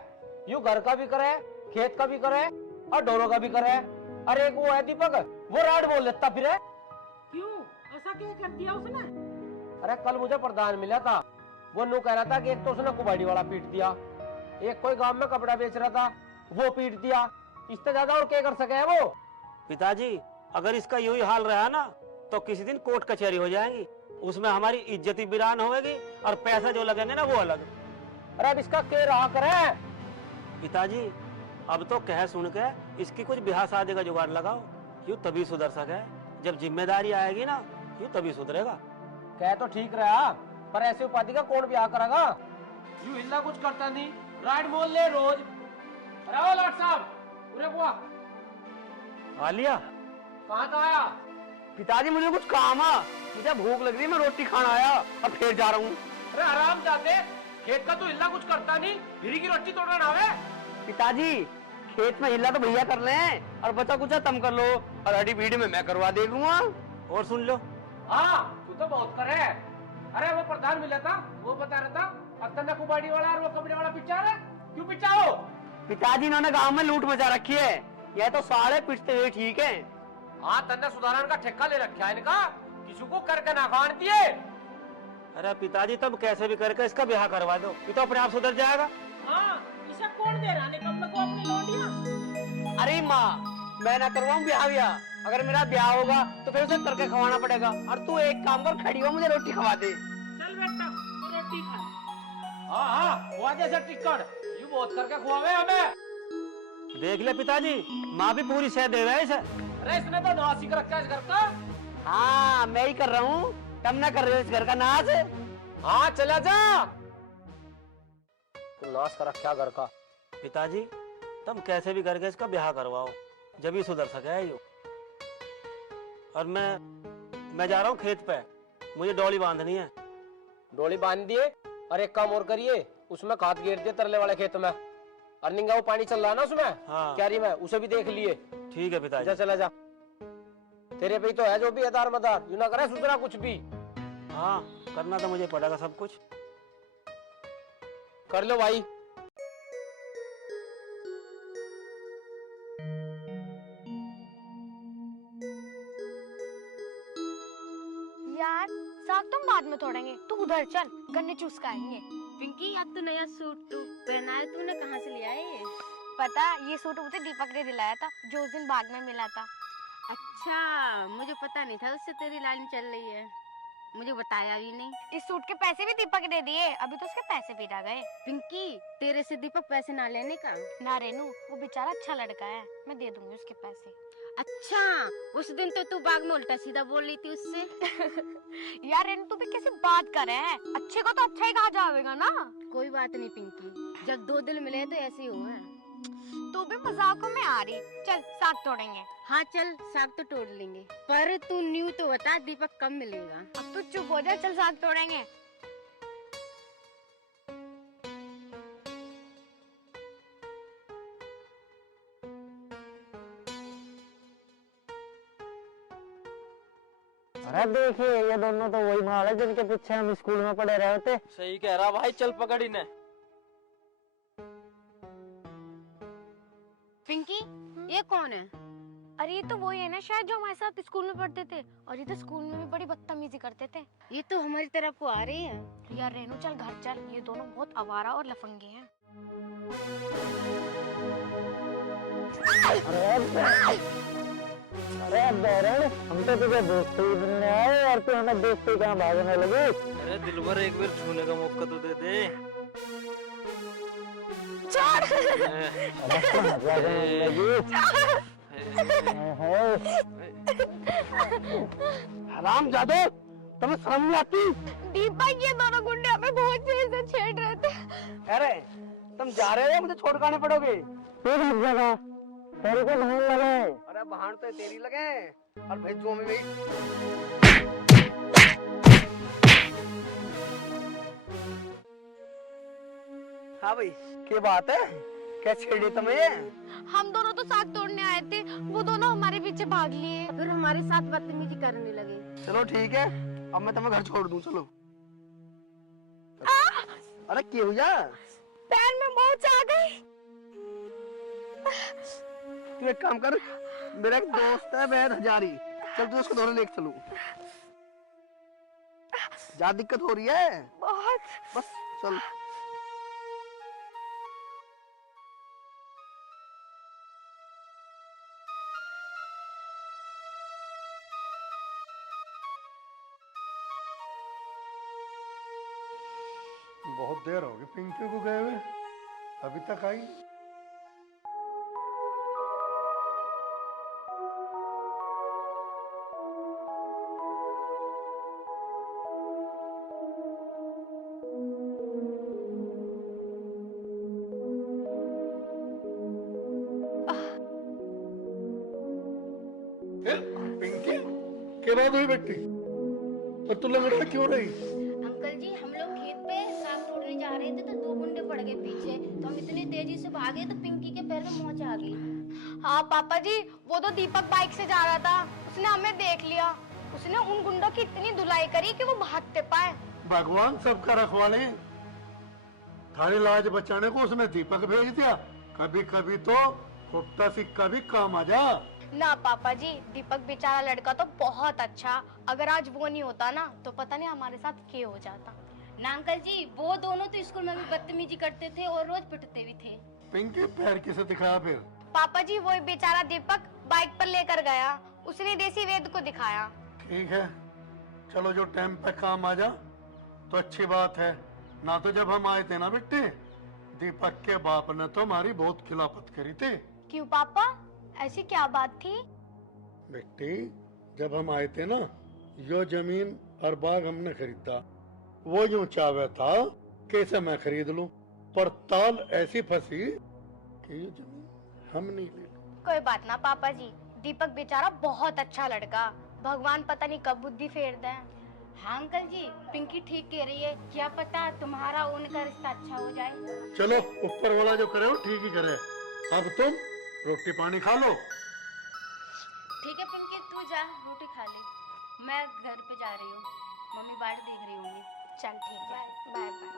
यू घर का भी करे, खेत का भी करे और डोरों का भी करे। अरे एक वो है दीपक, वो राड बोल लेता फिर है। क्यों, ऐसा क्या कर दिया उसने? अरे कल मुझे प्रधान मिला था, वो नू कह रहा था कि एक तो उसने कुबाड़ी वाला पीट दिया, एक कोई गांव में कपड़ा बेच रहा था वो पीट दिया, इससे ज्यादा और क्या कर सके है वो। पिताजी अगर इसका यही हाल रहा ना तो किसी दिन कोर्ट कचहरी हो जाएंगी, उसमें हमारी इज्जत ही वीरान होगी और पैसा जो लगेंगे ना वो अलग। अरे अब इसका क्या राह करे? पिताजी अब तो कह सुन के इसकी कुछ ब्याह शादी का जुगाड़ लगाओ, यूं तभी सुधर सके। जब जिम्मेदारी आएगी ना यूं तभी सुधरेगा। कह तो ठीक रहा, पर ऐसे उपाधि का कौन ब्याह करेगा? यू हिल्ला कुछ करता नहीं, राइड बोल ले रोज। अरे लाट साहब, उरे बुआ आ लिया। कहाँ था आया? पिताजी मुझे कुछ काम है, मुझे भूख लग रही है, मैं रोटी खाना आया, अब फिर जा रहा हूँ। अरे आराम जाते, खेत का तो हिल्ला कुछ करता नहीं, भिरी की रोटी तोड़ना ना है। पिताजी खेत में हिला तो भैया कर ले और बचा कुचा तुम कर लो, और अड़ी बीड़ी में मैं करवा दे दूंगा। और सुन लो। हाँ तू तो बहुत करे। अरे वो प्रधान मिला था, वो बता रहा था अतन्ना कुबाड़ी वाला और वो कपड़े वाला पिचा रहा, क्यों पिचाओ? पिताजी इन्होंने गांव में लूट मचा रखी है, यह तो सारे पिटते हुए ठीक है। हाँ तन्ने सुधारण का ठेका ले रखा है इनका, किसी को करके ना खान दिए। अरे पिताजी तब कैसे भी करके इसका ब्याह करवा दो, ये तो अपने आप सुधर जाएगा। माँ, मैं ना करवाऊँ ब्याह। अगर मेरा ब्याह होगा तो फिर उसे करके खवाना पड़ेगा। और तू एक काम कर, खड़ी हो मुझे रोटी खवा दे। चल बेटा तू रोटी खा। हाँ, हुआ जैसे टिक्कड़, यूं बहुत करके खुआवे हमें। देख ले पिताजी, माँ भी पूरी सह दे रहा है इसे। अरे इसने तो नाश ही कर रखा है इस घर का। हाँ मैं ही कर रहा हूँ, तुम ना कर रहे हो इस घर का नाश। हाँ चला जा, तू नाश कर रखा घर का। पिताजी तुम कैसे भी करके इसका ब्याह करवाओ, जब ही सुधर सके यो। और मैं जा रहा हूँ खेत पे, मुझे डोली बांधनी है। डोली बांध दिए, और एक काम और करिए, उसमें खाद गिर दिए तरले वाले खेत में। अर्निंग का वो पानी चल रहा है ना उसमें, हाँ। क्यारी में, उसे भी देख लिए। ठीक है पिताजी। जा चला जा, तेरे पे ही तो है जो भी है दार मदार, यूं ना करे सुधरा कुछ भी। हाँ करना तो मुझे पड़ेगा सब कुछ। कर लो भाई। यार साग तुम बाद में तोड़ेंगे, तू उधर चल, गन्ने चूस के आएंगे। पिंकी अब तो नया सूट पहना है तूने, कहाँ से लिया है ये? पता, ये सूट मुझे दीपक ने दिलाया था, जो उस दिन बाग में मिला था। अच्छा, मुझे पता नहीं था उससे तेरी लाइन चल रही है, मुझे बताया भी नहीं। इस सूट के पैसे भी दीपक ने दिए, अभी तो उसके पैसे भी रह गए। पिंकी तेरे से दीपक पैसे ना लेने का? ना रेनू, वो बेचारा अच्छा लड़का है, मैं दे दूंगी उसके पैसे। अच्छा, उस दिन तो तू बाग में उल्टा सीधा बोल रही थी उससे। यार रेनू तू भी कैसे बात कर रहे हैं, अच्छे को तो अच्छा ही कहा जाएगा ना। कोई बात नहीं पिंकी, जब दो दिल मिले तो ऐसे ही हुआ है। तू भी मजाकों में आ रही, चल साग तोड़ेंगे। हाँ चल, साग तो तोड़ लेंगे, पर तू न्यू तो बता दीपक कब मिलेगा? अब तू चुप हो जा, चल साग तोड़ेंगे। अरे देखिए ये दोनों तो वही माल है जिनके पीछे हम स्कूल में पढ़े रहे थे। सही कह रहा भाई, चल पकड़ इन्हें। पिंकी ये कौन है? अरे ये तो वही है ना शायद जो हमारे साथ स्कूल में पढ़ते थे, और ये तो स्कूल में भी बड़ी बदतमीजी करते थे। ये तो हमारी तरफ को आ रही है। यार रेनू चल घर चल, ये दोनों बहुत आवारा और लफंगे हैं। अरे बहरन, हम तो तुझे दोस्ती मिलने आए और तू हमें दोस्ती कहाँ भागने लगी। अरे दिलबर एक बार छूने का मौका तो दे दे। हराम जादे, तुम्हें शर्म नहीं आती? दीपक ये दोनों गुंडे हमें बहुत तेज से छेड़ रहे थे। अरे तुम जा रहे हो, मुझे छोड़ कर आने पड़ोगे। तेरे को भान लगे। अरे भान तो तेरी लगे, और भाई जो में भाई हाँ भाई क्या बात है, क्या छेड़ी तुम्हें? हम दोनों तो साग तोड़ने आए थे, वो दोनों हमारे पीछे भाग लिए, फिर हमारे साथ बदतमीजी करने लगे। चलो ठीक है, अब मैं तुम्हें घर छोड़ दूं, चलो। अरे क्या हुआ? पैर में मोच आ गई। तू एक काम कर, मेरा एक दोस्त है वैद हजारी, चल तू उसको धोने लेके चलूं। ज्यादा दिक्कत हो रही है? बहुत। बस चल। बहुत देर हो गई पिंकी को गए हुए, अभी तक आई नहीं। पिंकी क्या बात हुई बेटी, और तू लंगड़ा क्यों रही? अंकल जी हम लोग खेत पे साग तोड़ने जा रहे थे तो दो गुंडे पड़ गए पीछे, तो हम इतनी तेजी से भागे तो पिंकी के पैर में मोच आ गई। हाँ पापा जी, वो तो दीपक बाइक से जा रहा था, उसने हमें देख लिया, उसने उन गुंडों की इतनी धुलाई करी कि वो भागते पाए। भगवान सबका रखवाले, थारी लाज बचाने को उसने दीपक भेज दिया। कभी कभी तो खोटा सिक्का भी काम आ जा। ना पापा जी, दीपक बेचारा लड़का तो बहुत अच्छा, अगर आज वो नहीं होता ना तो पता नहीं हमारे साथ क्या हो जाता। ना अंकल जी, वो दोनों तो स्कूल में भी बदतमीजी करते थे और रोज पिटते भी थे। पिंकी पैर किसे दिखाया फिर? पापा जी वो बेचारा दीपक बाइक पर लेकर गया, उसने देसी वैद्य को दिखाया। ठीक है, चलो जो टाइम पे काम आ जा तो अच्छी बात है। ना तो जब हम आए थे ना बेटे, दीपक के बाप ने तो हमारी बहुत खिलाफत करी थी। क्यों पापा, ऐसी क्या बात थी? बेटी जब हम आए थे ना, यो जमीन और बाग हमने खरीदा। वो यूं चाहे था कैसे मैं खरीद लूं, पर ताल ऐसी फंसी कि ये जमीन हम नहीं ले। कोई बात ना पापा जी, दीपक बेचारा बहुत अच्छा लड़का, भगवान पता नहीं कब बुद्धि फेर दे। हाँ अंकल जी, पिंकी ठीक कह रही है, क्या पता तुम्हारा उनका रिश्ता अच्छा हो जाए। चलो ऊपर वाला जो करे वो ठीक ही करे। अब तुम रोटी पानी खा लो। ठीक है पिंकी, तू जा रोटी खा ले, मैं घर पे जा रही हूँ, मम्मी बाट देख रही होंगी। चल ठीक है, बाय बाय।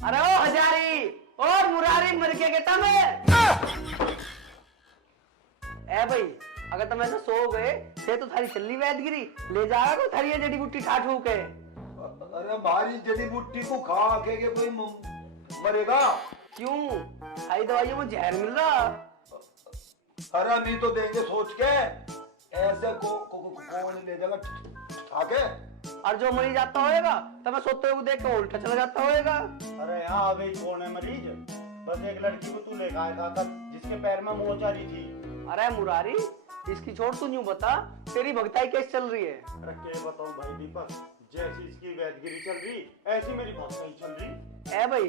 अरे ओ हजारी और मुरारी मर के गेटा में ए भाई, अगर तुम ऐसे सो गए थे तो थारी चलनी वैदगिरी ले जाएगा को थारी ये जड़ी बूटी खा ठूक है। अरे हमारी जड़ी बूटी को खा के कोई मरेगा? क्यों, आई दवाइयों में जहर मिल रहा। अरे नहीं तो देंगे सोच के, ऐसे कौन ले जाएगा आके? और जो मरीज आता होएगा तो मैं सोते हुए देख के उल्टा चला जाता होएगा। अरे यहाँ अभी कौन है मरीज? बस एक लड़की को तू लेकर आया था जिसके पैर में मोच आ रही थी। अरे मुरारी, इसकी छोड़ तू यूं बता, तेरी भक्ताई कैसे चल रही है? अरे क्या बताऊं भाई दीपक, जैसी इसकी वैदगिरी चल रही ऐसी मेरी भक्ताई चल रही। ए भाई,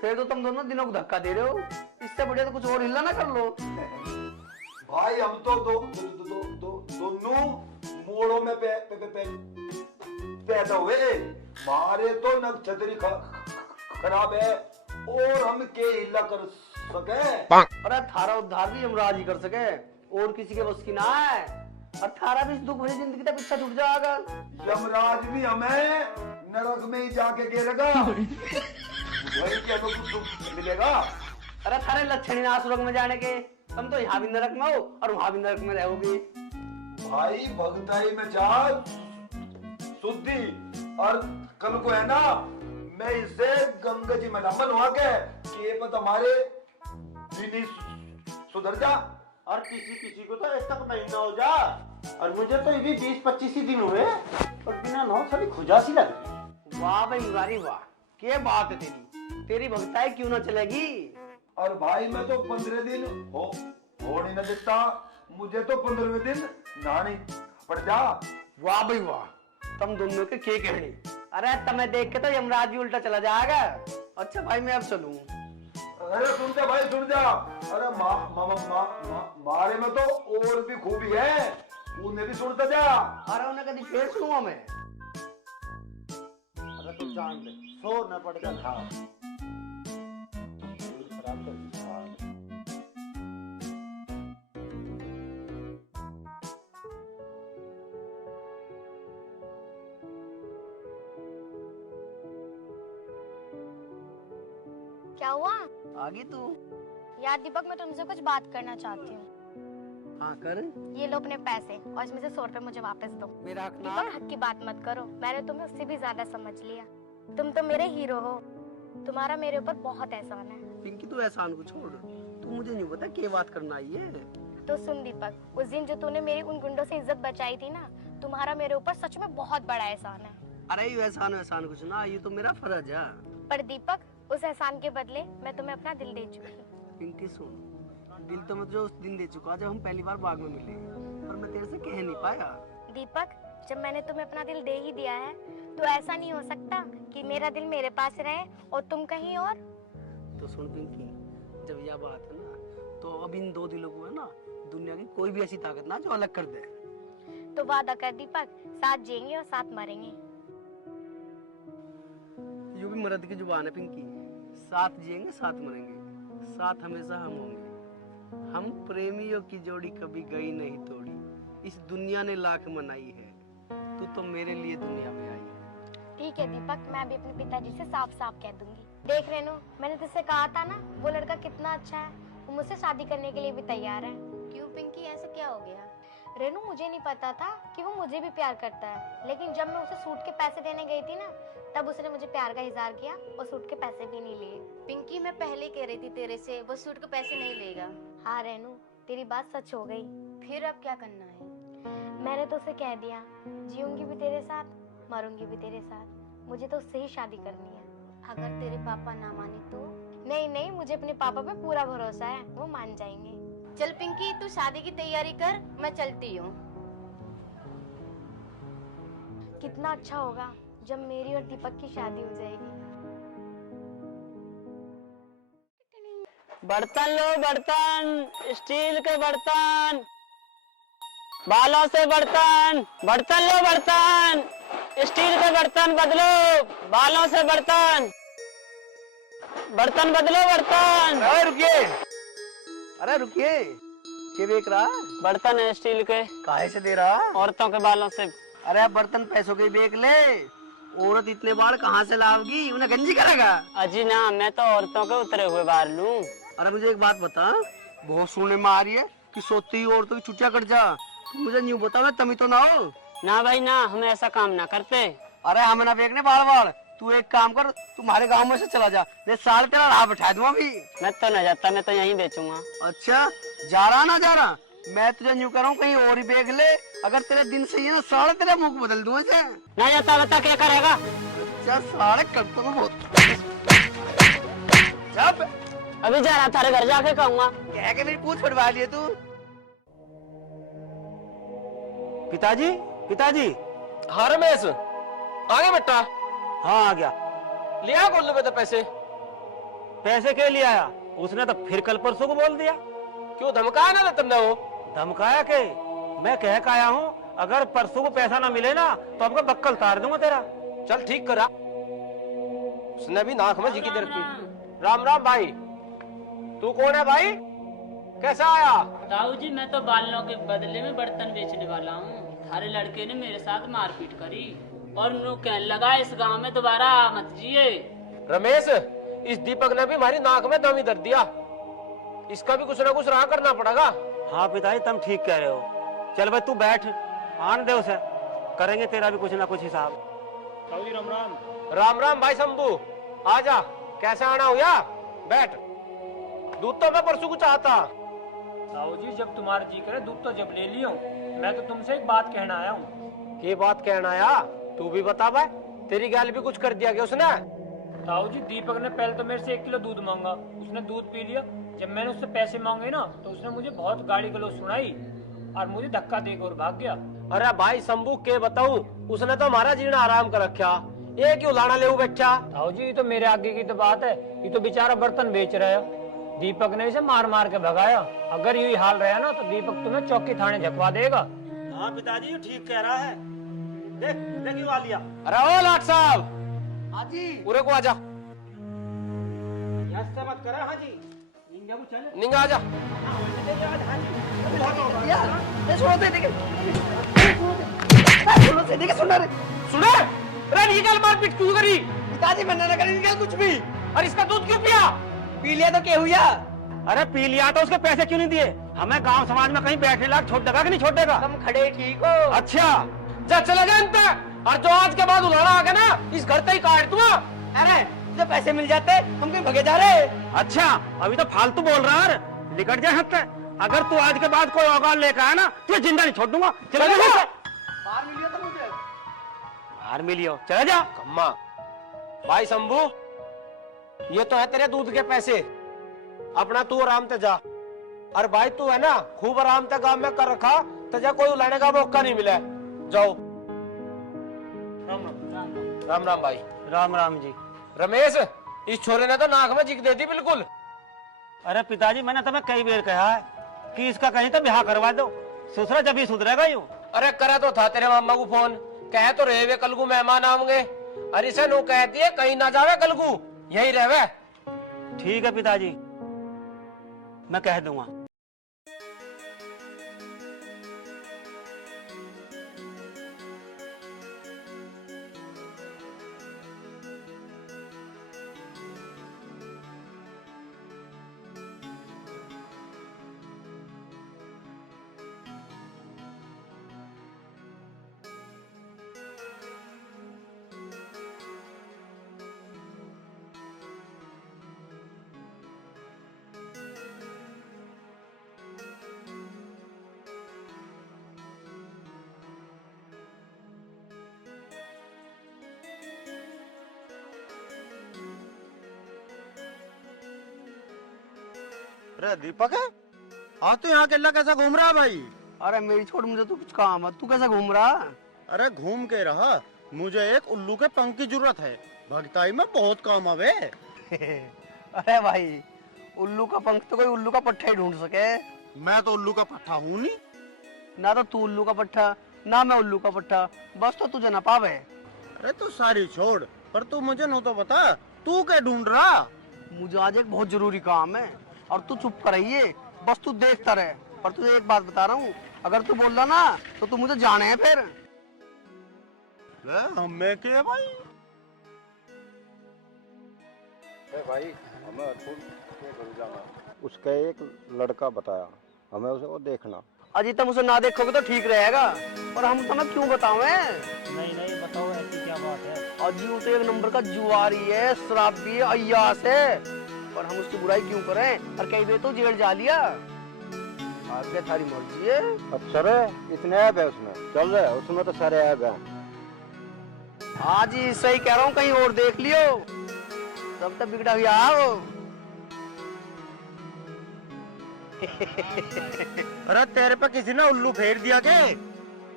फिर तो तुम दोनों दिनों को धक्का दे रहे हो, इससे बढ़िया तो कुछ और हिला ना कर लो। भाई हम तो दोनों मोड़ों में पैदा हुए, मारे तो नक्षत्री खराब है और हम के हिला कर सके। अरे थारा उद्धार भी यमराज ही कर सके, और किसी के बस की ना है। और थारा भी इस दुख भरी जिंदगी तक पीछा छूट जाएगा। यमराज भी हमें नरक में ही जाके गिरेगा, वही क्या तो कुछ मिलेगा। अरे थारे लक्षण ही ना सुरंग में जाने के, तुम तो यहाँ भी नरक में हो और वहां भी नरक में रहोगे। भाई भक्ताई में जा शुद्धि, और कल को है ना मैं इसे गंगा जी में नमन हुआ के कि ये पता हमारे दीनी सुधर जा। और किसी को तो ऐसा महीना हो जा, और मुझे तो ये भी 20-25 ही दिन हुए और बिना नौ सारी खुजासी लग रही। वाह भाई मुरारी वाह, क्या बात है तेरी, तेरी भक्ताई क्यों ना चलेगी। और भाई मैं तो 15 दिन हो नहीं ना देता, मुझे तो 15वें दिन नहाने पड़ जा। वाह भाई वाह, तुम दोनों के कहने। अरे तुम्हें देख के तो यमराज भी उल्टा चला जाएगा। अच्छा भाई मैं अब चलूं। अरे सुन जा भाई सुन जा, अरे मारे में तो और भी खूबी है, उन्हें भी सुनता जा। अरे उन्हें कभी फिर सुनूंगा मैं। अरे तू जान ले, सो न पड़ जा खा। खराब कर दी खा। क्या हुआ? आगे तू। यार दीपक, मैं तुमसे कुछ बात करना चाहती हूँ। हाँ कर। ये लो अपने पैसे और इसमें से 100 रुपए मुझे वापस दो। मेरा हक ना। दीपक हक की बात मत करो, मैंने तुम्हें उससे भी ज्यादा समझ लिया। तुम तो मेरे हीरो हो, तुम्हारा मेरे ऊपर बहुत एहसान है। पिंकी तू एहसान को छोड़, तू मुझे नहीं पता क्या बात करना आई है। तो सुन दीपक, उस दिन जो तूने मेरी उन गुंडों से इज्जत बचाई थी ना, तुम्हारा मेरे ऊपर सच में बहुत बड़ा एहसान है। अरे ये एहसान कुछ ना, ये तो मेरा फर्ज है। पर दीपक, उस एहसान के बदले मैं तुम्हें अपना दिल दे चुकी हूँ। पिंकी सुन, दिल तो मैं तुझे उस दिन दे चुका जब हम पहली बार बाग में मिले, पर मैं तेरे से कह नहीं पाया। दीपक, जब मैंने तुम्हें अपना दिल दे ही दिया है तो ऐसा नहीं हो सकता कि मेरा दिल मेरे पास रहे और तुम कहीं और। तो सुन पिंकी, जब यह बात है ना, तो अब इन दो दिलों को है ना, दुनिया की कोई भी ऐसी ताकत ना जो अलग कर दे। तो वादा कर दीपक, साथ जिएंगे और साथ मरेंगे। यूं भी मर्द की जुबान है पिंकी, साथ जिएंगे साथ मरेंगे, साथ हमेशा हम होंगे। हम प्रेमियों की जोड़ी कभी गई नहीं तोड़ी, इस दुनिया ने लाख मनाई है, तू तो मेरे लिए दुनिया में आई। ठीक है दीपक, मैं भी अपने पिताजी से साफ साफ कह दूंगी। देख रेनू, मैंने तुझसे कहा था ना वो लड़का कितना अच्छा है, वो मुझसे शादी करने के लिए भी तैयार है। क्यों पिंकी, ऐसे क्या हो गया? रेनू, मुझे नहीं पता था कि वो मुझे भी प्यार करता है, लेकिन जब मैं उसे सूट के पैसे देने गई थी ना, तब उसने मुझे प्यार का इजहार किया और सूट के पैसे भी नहीं लिए। पिंकी, मैं पहले कह रही थी तेरे से, वो सूट के पैसे नहीं लेगा। हाँ रेनू, तेरी बात सच हो गई। फिर अब क्या करना है? मैंने तो उसे कह दिया, जीऊंगी भी तेरे साथ, मरूंगी भी तेरे साथ, मुझे तो उससे ही शादी करनी है। अगर तेरे पापा ना माने तो? नहीं नहीं, मुझे अपने पापा पे पूरा भरोसा है, वो मान जाएंगे। चल पिंकी, तू शादी की तैयारी कर, मैं चलती हूँ। कितना अच्छा होगा जब मेरी और दीपक की शादी हो जाएगी। बर्तन लो, बर्तन, स्टील के बर्तन, बालों से बर्तन, बर्तन लो, बर्तन, स्टील के बर्तन बदलो, बालों से बर्तन, बर्तन बदलो, बर्तन। अरे रुकिए, अरे रुकिए, क्या बेच रहा? बर्तन है स्टील के। काहे से दे रहा? औरतों के बालों से। अरे अब बर्तन पैसों के बेच ले, औरत इतने बाल कहाँ से लाओगी, उन्हें गंजी करेगा? अजी ना, मैं तो औरतों के उतरे हुए बाल लूं। अरे मुझे एक बात बता, बहुत सुनने में आ रही है कि सोती औरतों की छुट्टियां कट जा, मुझे न्यू बता, मैं तमी तो ना हो। ना भाई ना, हम ऐसा काम ना करते। अरे हमें ना बेचने बाल बाल, तू एक काम कर, तुम्हारे गांव में से चला जा, दे साल तेरा राह बैठा दूंगा अभी। मैं तो न जाता, मैं तो यहीं बेचूंगा। अच्छा, जा रहा ना जा रहा, मैं तुझे न्यू कर रहा हूँ, कहीं और ही बेच ले, अगर तेरे दिन सही है ना साले तेरा मुख बदल दूंगा इसे। ना जाता, बता क्या करेगा? अच्छा साले करता हूँ बहुत। अभी जा रहा, थारे घर जाके कहूंगा। कह के मेरी पूछ पड़वा लिए तू। पिताजी, पिताजी। हाँ रमेश, आ गया बेटा? हाँ आ गया। लिया गोल्ड में तो पैसे? पैसे के लिए आया? उसने तो फिर कल परसों को बोल दिया। क्यों धमकाया ना तुमने? वो धमकाया के? मैं कह के आया हूँ, अगर परसों को पैसा ना मिले ना तो आपका बक्कल तार दूंगा तेरा। चल ठीक करा। उसने भी नाक में जिकी दे रखी। राम राम भाई, तू कौन है भाई, कैसा आया? ताऊ जी, मैं तो बालों के बदले में बर्तन बेचने वाला हूँ। थारे लड़के ने मेरे साथ मारपीट करी और नु कहने लगा इस गांव में दोबारा मत जिए। रमेश, इस दीपक ने भी हमारी नाक में दम ही धर दिया, इसका भी कुछ ना कुछ राह करना पड़ेगा। हाँ पिताजी, तुम ठीक कह रहे हो। चल भाई तू बैठ, आन दे उसे, करेंगे तेरा भी कुछ ना कुछ हिसाब। ताऊ जी राम राम। राम राम भाई शंभू, आजा, कैसा आना हुआ? बैठ। दूध तो मैं परसों को चाहता। ताऊ जी, जब तुम्हारा जी करे दूध तो जब ले लियो। मैं तो तुमसे एक बात कहना आया हूँ। ये बात कहना आया? तू भी बता भाई, तेरी गाल भी कुछ कर दिया क्या उसने? ताऊ जी, दीपक ने पहले तो मेरे से 1 किलो दूध मांगा, उसने दूध पी लिया। जब मैंने उससे पैसे मांगे ना तो उसने मुझे बहुत गाली गलौज सुनाई और मुझे धक्का देकर और भाग गया। अरे भाई शंभू के बताऊं, उसने तो हमारा जीना आराम कर रखा, ये क्यों लाना ले बैठा? ताऊ जी, ये तो मेरे आगे की तो बात है, ये तो बेचारा बर्तन बेच रहा है, दीपक ने इसे मार मार के भगाया। अगर यही हाल रहा ना तो दीपक तुम्हें चौकी थाने झकवा देगा। हाँ पिताजी, ये ठीक कह रहा है। देख देख क्यों आ लिया। अरे ओ लाट साहब, हाँ जी, पूरे को आजा। ऐसे मत करे। हाँ जी, निंगा आजा। यार ये सुनो दे देखे, सुनो से देखे, सुना रे, सुने? अरे ये गल मारपीट क्यों करी? पिताजी मैंने ना करी निकाल कुछ भी। और इसका दूध क्यों पिया? पी लिया तो क्या हुआ? अरे पी लिया तो उसके पैसे क्यों नहीं दिए? हमें गांव समाज में कहीं बैठने लायक छोड़ देगा कि नहीं छोड़ देगा? हम खड़े ठीक हो। अच्छा, जा चला जा इनपे, और जो आज के बाद उलाड़ा आ गया ना, इस घर से ही काट दूंगा। अरे तुझे पैसे मिल जाते, हम कहीं भगे जा रहे। अच्छा, अभी तो फालतू बोल रहा है, निकट जा सकता है। अगर तू आज के बाद कोई औगान लेकर आया ना तो जिंदा नहीं छोड़ दूंगा। चला जा। बाहर मिल गया था मुझे। बाहर मिलियो, चला जा। कम्मा भाई शंभू, ये तो है तेरे दूध के पैसे, अपना तू आराम से जा। और भाई तू है ना, खूब आराम से काम में कर रखा, तुझे कोई उलाने का मौका नहीं मिला। जाओ। राम राम भाई। राम राम जी। रमेश, इस छोरे ने तो नाक में जिक दे दी बिल्कुल। अरे पिताजी, मैंने तुम्हें कई बार कहा है कि इसका कहीं तो ब्याह करवा दो, सुधरा जब ही सुधरेगा यूं। अरे करा तो था तेरे मामा को फोन, कहे तो रहे वे कल को मेहमान आऊंगे। अरे इसे नो कहती है कहीं ना जावे कल को, यही रहे। ठीक है पिताजी, मैं कह दूंगा। अरे दीपक है, हाँ तो यहाँ अकेला कैसा घूम रहा है भाई? अरे मेरी छोड़, मुझे तो कुछ काम है। तू कैसा घूम रहा? अरे घूम के रहा, मुझे एक उल्लू के पंख की जरूरत है, भगताई में बहुत काम आवे। अरे भाई, उल्लू का पंख तो कोई उल्लू का पट्टा ही ढूंढ सके। मैं तो उल्लू का पट्टा हूँ नहीं। ना तो तू उल्लू का पट्टा, ना मैं उल्लू का पट्टा, बस तो तुझे ना पावे। अरे तू सारी छोड़, पर तू मुझे न तो बता, तू क्या ढूंढ रहा? मुझे आज एक बहुत जरूरी काम है और तू चुप कर रही है, बस तू देखता रहे। पर तुझे एक बात बता रहा हूँ, अगर तू बोल रहा ना तो तू मुझे जाने है फिर। हमें क्या भाई? भाई हमें अर्पुल के घर जाना, उसका एक लड़का बताया हमें, उसे वो देखना। अजी तुम उसे ना देखोगे तो ठीक रहेगा, पर हम तुम्हें क्यों बताओ? नहीं नहीं बताओ, ऐसी क्या बात है? अजी वो तो एक नंबर का जुआरी है, शराबी है, अय्यास है, पर हम उसकी बुराई क्यों करें? और कई बार तो जेल जा लिया। आगे थारी मर्जी है। अच्छा रे, इतने ऐप है उसमें? चल रहे उसमें तो सारे ऐप हैं। हाँ जी सही कह रहा हूँ, कहीं और देख लियो, सब तो बिगड़ा हुआ हो। अरे तेरे पे किसी ने उल्लू फेर दिया के?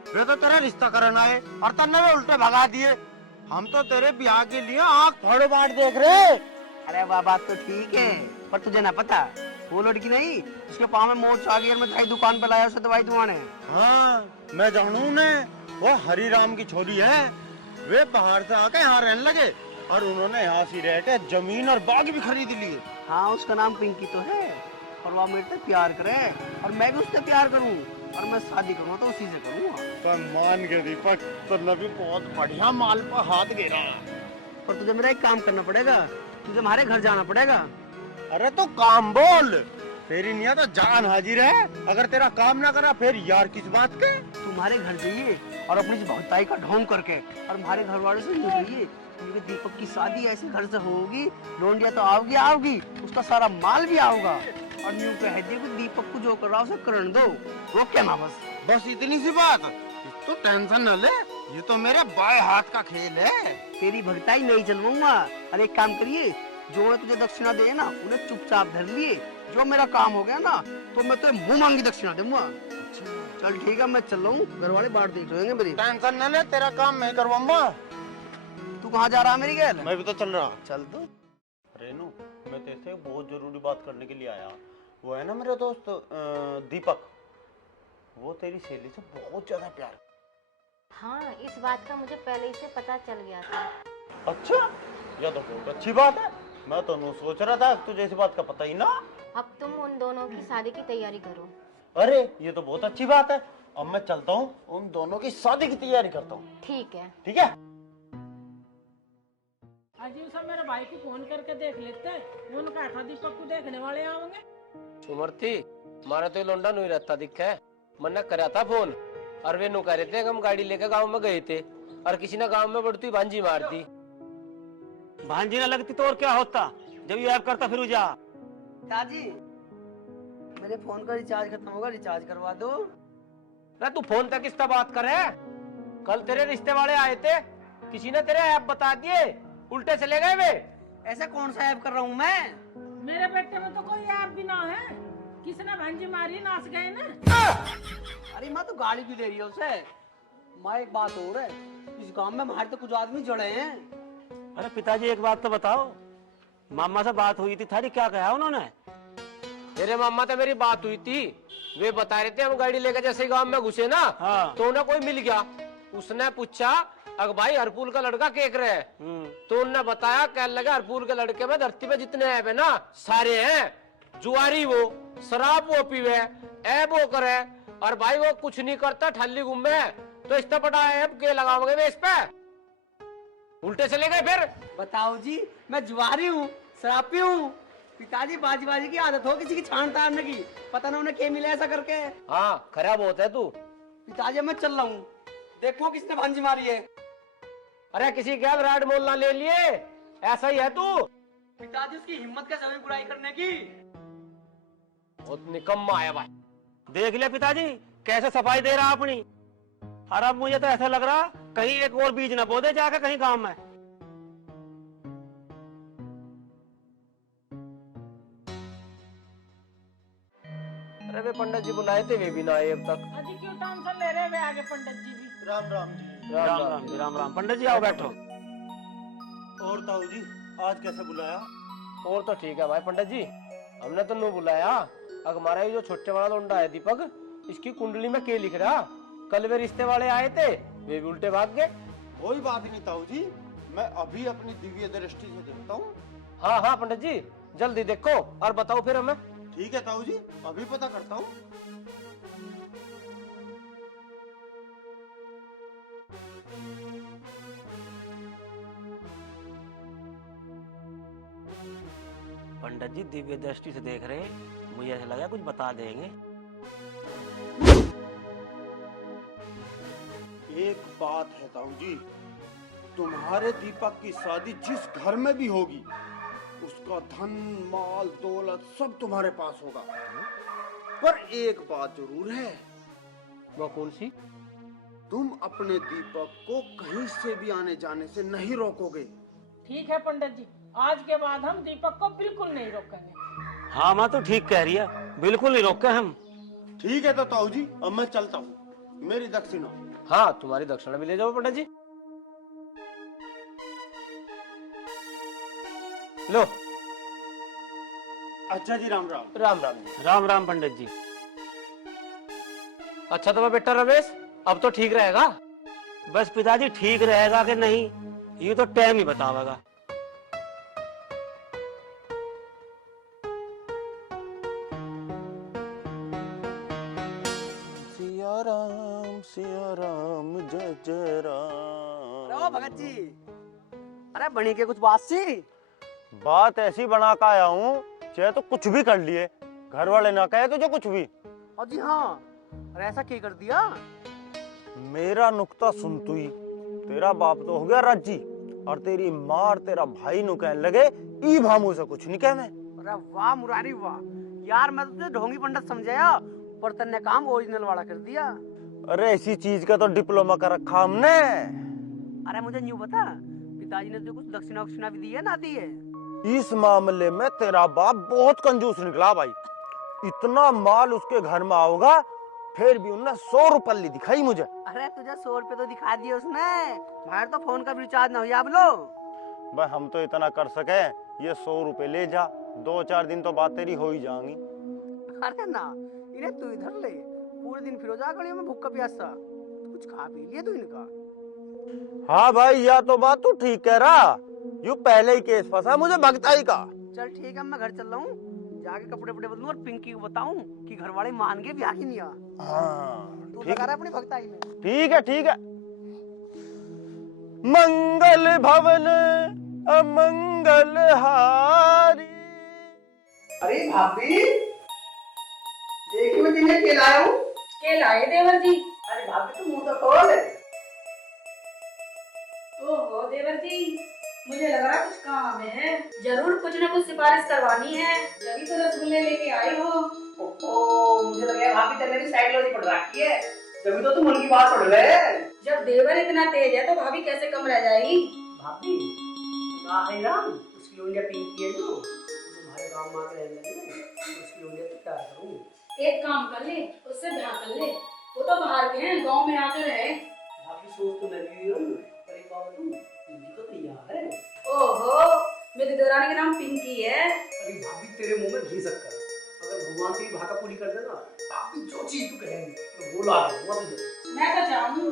वे तो तेरा रिश्ता करना है और तन्ने वे उल्टे भगा दिए। हम तो तेरे ब्याह के लिए आँख फाड़ फाड़ देख रहे। अरे वाह, बात तो ठीक है, पर तुझे ना पता वो लड़की नहीं उसके पाँव में मोच आ गई और मैं दवाई दुकान पे लाया उसे दवाई दुआने। हाँ मैं जानू ने, वो हरी राम की छोरी है। वे बाहर से आके यहाँ रहने लगे और उन्होंने यहाँ से रह के जमीन और बाग भी खरीद लिए। हाँ उसका नाम पिंकी तो है और वो मेरे से प्यार करे और मैं भी उससे प्यार करूँ और मैं शादी करूँगा तो उसी से करूँगा। तो मान के दीपक, तुमने भी बहुत बढ़िया माल पर हाथ गिरा। पर तुझे मेरा एक काम करना पड़ेगा, तुझे हमारे घर जाना पड़ेगा। अरे तो काम बोल, तेरी नियत तो जान हाजिर है। अगर तेरा काम ना करा फिर यार किस बात के? तुम्हारे घर जाइए और अपनी भगताई का ढोंग करके और हमारे घर वाले से मिलिए, क्योंकि दीपक की शादी ऐसे घर से होगी, लोंडिया तो आओगी आओगी, उसका सारा माल भी आओगा और न्यू कह दिए कि दीपक को जो कर रहा उसे करने दो, वो क्या ना बस इतनी सी बात। तो टेंशन न ले, ये तो मेरे बाएं हाथ का खेल है। तेरी भगताई नहीं चलवाऊंगा। अरे एक काम करिए, जो मैं तुझे दक्षिणा दे ना उन्हें चुपचाप धर लिए, जो मेरा काम हो गया ना तो मैं तुझे मुंह मांगी दक्षिणा दूंगा। चल ठीक है, मैं चल रहा हूँ, घर वाले बाहर देख रहे मेरी। टेंशन न ले, तेरा काम मैं करवाऊंगा। तू कहाँ जा रहा है मेरी गैल? मैं भी तो चल रहा। चल तो। रेनू, मैं तेरे से बहुत जरूरी बात करने के लिए आया। वो है ना मेरा दोस्त दीपक, वो तेरी सहेली से बहुत ज्यादा प्यार। हाँ इस बात का मुझे पहले ही से पता चल गया था। अच्छा, यह तो बहुत अच्छी बात है। मैं तो नहीं सोच रहा था तुझे इस बात का पता ही ना। अब तुम उन दोनों की शादी की तैयारी करो। अरे ये तो बहुत अच्छी बात है। अब मैं चलता हूँ, उन दोनों की शादी की तैयारी करता हूँ। ठीक है। ठीक है। अजीब सा मेरे भाई को फोन करके देख लेते हैं, उन्होंने कहा था दीपक को देखने वाले आओगे। सुमरती, मारा तो लोंडा नहीं रहता दिखा है, मन करा था फोन और वे नु कह रहे थे हम गाड़ी लेकर गांव में गए थे और किसी ने गांव में बढ़ती भांजी मार दी। भांजी ना लगती तो और क्या होता, जब ये ऐप करता फिर जा। जी मेरे फोन का रिचार्ज खत्म होगा, रिचार्ज करवा दो। अरे तू फोन तक किससे बात करे? कल तेरे रिश्ते वाले आए थे, किसी ने तेरे ऐप बता दिए, उल्टे चले गए वे। ऐसा कौन सा ऐप कर रहा हूँ मैं? मेरे बेटे में तो कोई ऐप भी ना है, किसने भांजी मारी, नाच गए ना। अरे माँ तो गाली क्यों दे रही है उसे? माँ एक बात और है, इस गांव में हमारे तो कुछ आदमी जड़े हैं। अरे पिताजी एक बात तो बताओ, मामा से बात हुई थी थारी, क्या कहा उन्होंने? तेरे मामा से मेरी बात हुई थी, वे बता रहे थे हम गाड़ी लेकर जैसे गांव में घुसे ना, हाँ। तो उन्हें कोई मिल गया, उसने पूछा अगर भाई हरपुल का लड़का केक रहे, तो उन्होंने बताया, कह लगे हरपुल के लड़के में धरती पे जितने ऐप है ना सारे हैं जुआरी, वो शराब वो पीवे, ऐप वो करे और भाई वो कुछ नहीं करता, ठल्ली घूमे, तो इस पटा ऐप के लगाओगे वे इस पे? उल्टे चले गए फिर। बताओ जी, मैं जुआरी हूँ, शराबी हूँ। पिताजी बाजी बाजी की आदत हो किसी की छान तारने की, पता ना उन्हें क्या मिला ऐसा करके। हाँ खराब होता है तू। पिताजी मैं चल रहा हूँ, देखो किसने भांजी मारी है। अरे किसी क्या विराट मोहल्ला ले लिए, ऐसा ही है तू। पिताजी उसकी हिम्मत कैसे हुई बुराई करने की? बहुत निकम्मा है भाई। देख लिया पिताजी कैसे सफाई दे रहा अपनी, और अब मुझे तो ऐसा लग रहा कहीं एक और बीज न बो दे जाकर कहीं गांव में। अरे वे पंडित जी बुलाए थे, वे भी ना आए अब तक। अजी क्यों टेंशन ले रहे हैं, वे आगे पंडित जी भी। राम राम जी। राम राम जी, राम राम। पंडित जी आओ बैठो। और ताऊ जी आज कैसे बुलाया? और तो ठीक है भाई पंडित जी, हमने तो नहीं बुलाया। अगर हमारा ये जो छोटे वाला लोंडा है दीपक, इसकी कुंडली में क्या लिख रहा? कल वे रिश्ते वाले आए थे, वे भी उल्टे भाग गए। कोई बात नहीं ताऊ जी, मैं अभी अपनी दिव्य दृष्टि से देखता हूँ। हाँ हाँ पंडित जी, जल्दी देखो और बताओ फिर हमें। ठीक है ताऊ जी, अभी पता करता हूँ। पंडित जी दिव्य दृष्टि से देख रहे, मुझे ऐसा लगा कुछ बता देंगे। एक बात है ताऊ जी, तुम्हारे दीपक की शादी जिस घर में भी होगी, उसका धन माल दौलत सब तुम्हारे पास होगा। पर एक बात जरूर है। वो कौन सी? तुम अपने दीपक को कहीं से भी आने जाने से नहीं रोकोगे। ठीक है पंडित जी, आज के बाद हम दीपक को बिल्कुल नहीं रोकेंगे। हाँ माँ तो ठीक कह रही है, बिल्कुल नहीं रोके हम। ठीक है तो ताऊ जी, अब मैं चलता हूँ। मेरी दक्षिणा। हाँ तुम्हारी दक्षिणा भी ले जाओ पंडित जी। लो। अच्छा जी, राम राम। राम राम जी। राम राम पंडित जी। अच्छा तो मैं बेटा रमेश, अब तो ठीक रहेगा? बस पिताजी ठीक रहेगा कि नहीं, ये तो टाइम ही बतावेगा। सिया राम जय जय राम। ओ भगत जी, अरे बनी के कुछ बात सी? बात ऐसी बना के आया हूँ, चाहे तो कुछ भी कर लिए, घर वाले ना कहे तो जो कुछ भी। और जी हाँ, अरे ऐसा क्या कर दिया? मेरा नुक्ता सुन तू ही। तेरा बाप तो हो गया राजी, और तेरी माँ और तेरा भाई नु कहने लगे ई भामू से कुछ नहीं कह मैं। अरे वाह मुरारी वाह, यार मैं तो तुझे ढोंगी पंडित समझाया, पर तन्ने काम ओरिजिनल वाला कर दिया। अरे ऐसी चीज का तो डिप्लोमा कर रखा हमने। अरे मुझे न्यू बता, पिताजी ने तुझे कुछ दक्षिणा भी दी है ना दी है? इस मामले में तेरा बाप बहुत कंजूस निकला भाई। इतना माल उसके घर में आओगा, फिर भी उन्हें 100 रुपये दिखाई मुझे। अरे तुझे 100 रुपए तो दिखा दिए उसने, बाहर तो फोन का रिचार्ज ना हुआ बोलो। भाई हम तो इतना कर सके, ये 100 रुपए ले जा, 2-4 दिन तो बात तेरी हो ही जाएंगी। अरे ना, इन्हें तू इधर ले, पूरे दिन फिर जा गलियों में भूखा प्यासा, कुछ खा पी लिए तू इनका। हाँ भाई, या तो बात तू ठीक कह रहा, यू पहले ही केस फंसा मुझे भगताई का। चल ठीक है, मैं घर चल रहा हूँ, जाके कपड़े वपड़े बदलूं और पिंकी को बताऊं कि घर वाले मान गए ब्याह की नहीं आ। हाँ तू लगा रहा अपनी भगताई में। ठीक है ठीक है। मंगल भवन अमंगल हारी। अरे भाभी, देखी मैं तुम्हें के लाया हूँ। के लाए देवर जी? अरे भाभी तो मुंह तो खोल। ओहो देवर जी, मुझे लग रहा कुछ काम है, जरूर कुछ न कुछ सिफारिश करवानी है, जभी तो रसगुल्ले लेके आई हो। ओहो, मुझे लगा भाभी तेरे भी साइकोलॉजी पढ़ रखी है, जब तो तुम मन की बात पढ़ रहे। जब देवर इतना तेज है तो भाभी कैसे कम रह जाएगी? भाभी ना है ना, उसकी उंगलियां पिंकी है जो तुम्हारे गांव में आके रहने लगी, उसकी उंगलियां तो क्या करूं? एक काम कर ले, उससे ब्याह कर ले, वो तो बाहर के हैं, गांव में आकर रहे। भाभी सोच तो मैं भी हूं, पर एक बात तुम पिंकी तो तैयार है। ओहो, मेरी देवरानी का नाम पिंकी है। अरे भाभी तेरे मुंह में घी शक्कर, अगर भगवान तेरी भाका पूरी कर देना, भाभी जो चीज तू कहेंगी तो बोला दूंगा तुझे। मैं तो चाहूँ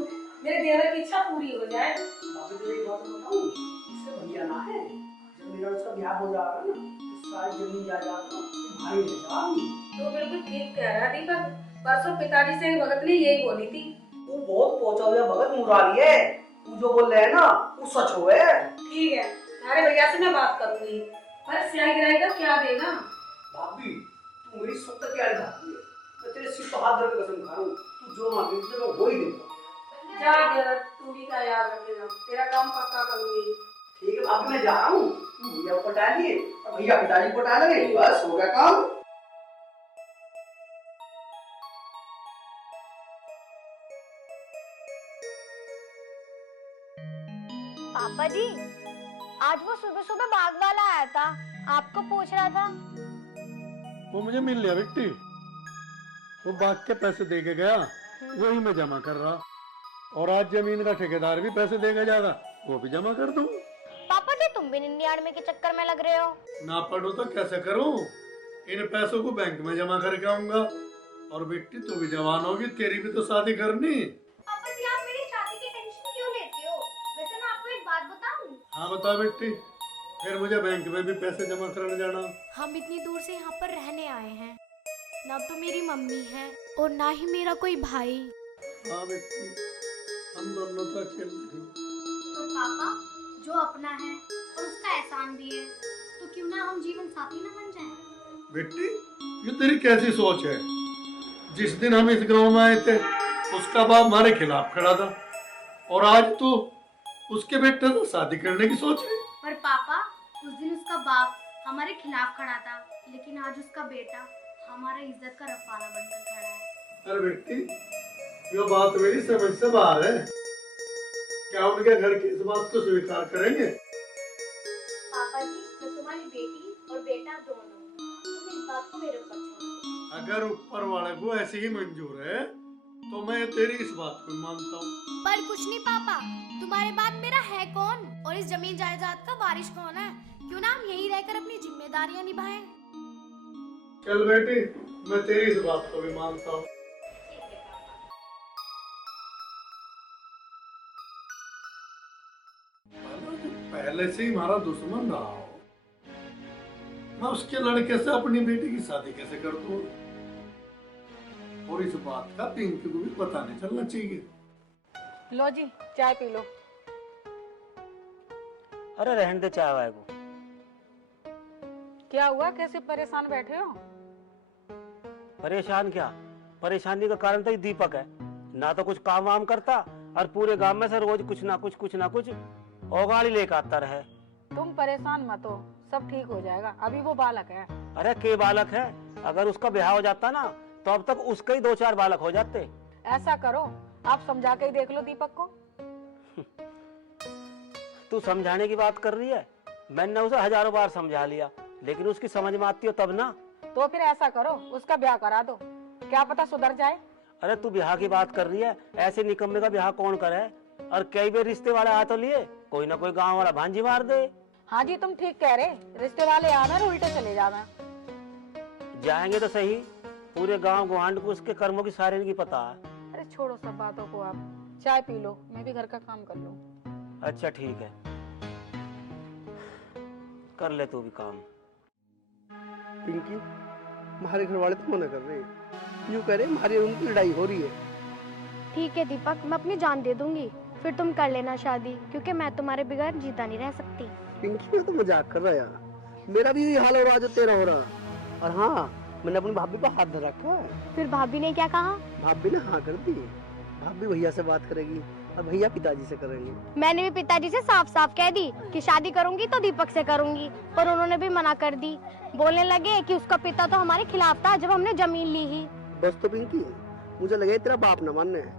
मेरे देवर की इच्छा पूरी हो जाए। भाभी तुझे एक बात बताऊं, इससे बढ़िया ना है जब मेरा उसका ब्याह हो जाएगा ना, तो सारी जमीन जायदाद ना भाई ले जाएगी। तो बिल्कुल ठीक कह रहा दीपक, परसों पिताजी से भगत ने यही बोली थी। तू बहुत पहुंचा हुआ भगत मुरारी है, तू जो बोल रहे है ना वो सच हो है। ठीक है, तुम्हारे भैया से मैं बात करूंगी, पर स्याही गिराएगा क्या देगा? भाभी तू मेरी सब तक क्या भाभी है, मैं तेरे सिर पर हाथ धर के कसम खा रहा हूँ, तू जो मांगे तुझे मैं वो ही दूंगा। जा देवर, तू भी का याद रखेगा, तेरा काम पक्का करूंगी। ठीक है भाभी, मैं जा रहा हूँ, तू भैया को पटा लिए और भैया पिताजी को पटा लगे, बस हो गया काम। पापा जी, आज वो सुबह सुबह बाग वाला आया था, आपको पूछ रहा था। वो मुझे मिल लिया बेटी। वो बाग के पैसे दे के गया, वही मैं जमा कर रहा। और आज जमीन का ठेकेदार भी पैसे देगा जाएगा, वो भी जमा कर दूं। पापा जी तुम भी 99 के चक्कर में लग रहे हो। ना पढ़ो तो कैसे करूं? इन पैसों को बैंक में जमा करके आऊंगा। और बेटी तू भी जवान होगी, तेरी भी तो शादी करनी। पापा जी आप मेरी शादी की टेंशन क्यों लेते हो? वैसे मैं आपको एक बात बताऊं? हाँ बता बेटी, फिर मुझे बैंक में भी पैसे जमा कराने जाना। हम इतनी दूर से यहाँ पर रहने आए हैं, ना तो मेरी मम्मी है और ना ही मेरा कोई भाई। हाँ बेटी, हम दोनों तो अकेले हैं। तो पापा जो अपना है और उसका एहसान भी है, तो क्यों ना हम जीवन साथी ना बन जाएं? बेटी ये तेरी कैसी सोच है? जिस दिन हम इस गांव में आए थे उसका बाप हमारे खिलाफ खड़ा था, और आज तू उसके बेटे से शादी करने की सोच रही। पर पापा उस दिन उसका बाप हमारे खिलाफ खड़ा था, लेकिन आज उसका बेटा हमारा इज्जत का रखवाला बनकर खड़ा है। अरे बेटी ये बात मेरी समझ से बाहर है। क्या उनके घर की इस बात को स्वीकार करेंगे? पापा जी मैं तुम्हारी बेटी और बेटा दोनों, तुम इस बात को मेरे ऊपर छोड़ दो। अगर ऊपर वाले को ऐसे ही मंजूर है तो मैं तेरी इस बात को मानता हूँ। पर कुछ नहीं पापा, तुम्हारे बाद मेरा है कौन और इस जमीन जायदाद का वारिस कौन है? क्यों ना हम यहीं रहकर अपनी जिम्मेदारियां निभाएं। चल बेटी मैं तेरी इस बात को भी मानता हूँ। पहले से ही हमारा दुश्मन रहा हो, मैं उसके लड़के से अपनी बेटी की शादी कैसे कर दूं? और इस बात का पिंकी को भी पता नहीं चलना चाहिए। लो जी चाय पी लो। अरे रहने दे चाय वाय को। क्या हुआ, कैसे परेशान बैठे हो? परेशान क्या, परेशानी का कारण तो ये दीपक है। ना तो कुछ काम वाम करता और पूरे गांव में से रोज कुछ ना कुछ औगाड़ी लेकर आता रहे। तुम परेशान मत हो, सब ठीक हो जाएगा, अभी वो बालक है। अरे के बालक है, अगर उसका ब्याह हो जाता ना तो अब तक उसके ही 2-4 बालक हो जाते। ऐसा करो आप समझा के ही देख लो दीपक को। तू समझाने की बात कर रही है, मैंने उसे हजारों बार समझा लिया, लेकिन उसकी समझ में आती हो तब ना। तो फिर ऐसा करो उसका ब्याह करा दो, क्या पता सुधर जाए। अरे तू ब्याह की बात कर रही है, ऐसे निकम्मे का ब्याह कौन करे? और कई बार रिश्ते वाले आ तो लिए, कोई ना कोई गांव वाला भांजी मार दे। हाँ जी तुम ठीक कह रहे, रिश्ते वाले आना और उल्टे चले जाना। जाएंगे तो सही, पूरे गांव गुआंढ को उसके कर्मों की सारे की पता है। अरे छोड़ो सब बातों को, आप चाय पी लो, मैं भी घर का काम कर लूं। अच्छा ठीक है, कर ले तू भी काम। पिंकी हमारे घर वाले तो मना कर रहे हैं, यूं कह रहे हमारी उनकी लड़ाई हो रही है। ठीक है दीपक, मैं अपनी जान दे दूंगी, फिर तुम कर लेना शादी, क्योंकि मैं तुम्हारे बगैर जीता नहीं रह सकती। पिंकी मैं तो मजाक कर रहा यार, मेरा भी यही हाल हो रहा जो तेरा हो रहा। और हाँ मैंने अपनी भाभी पर हाथ धर रखा है। फिर भाभी ने क्या कहा? भाभी ने हाँ कर दी, भाभी भैया से बात करेगी और भैया पिताजी से करेंगे। मैंने भी पिताजी से साफ साफ कह दी कि शादी करूंगी तो दीपक से करूंगी, पर उन्होंने भी मना कर दी। बोलने लगे कि उसका पिता तो हमारे खिलाफ था जब हमने जमीन ली ही। बस तो पिंकी मुझे लगे तेरा बाप न मानने है,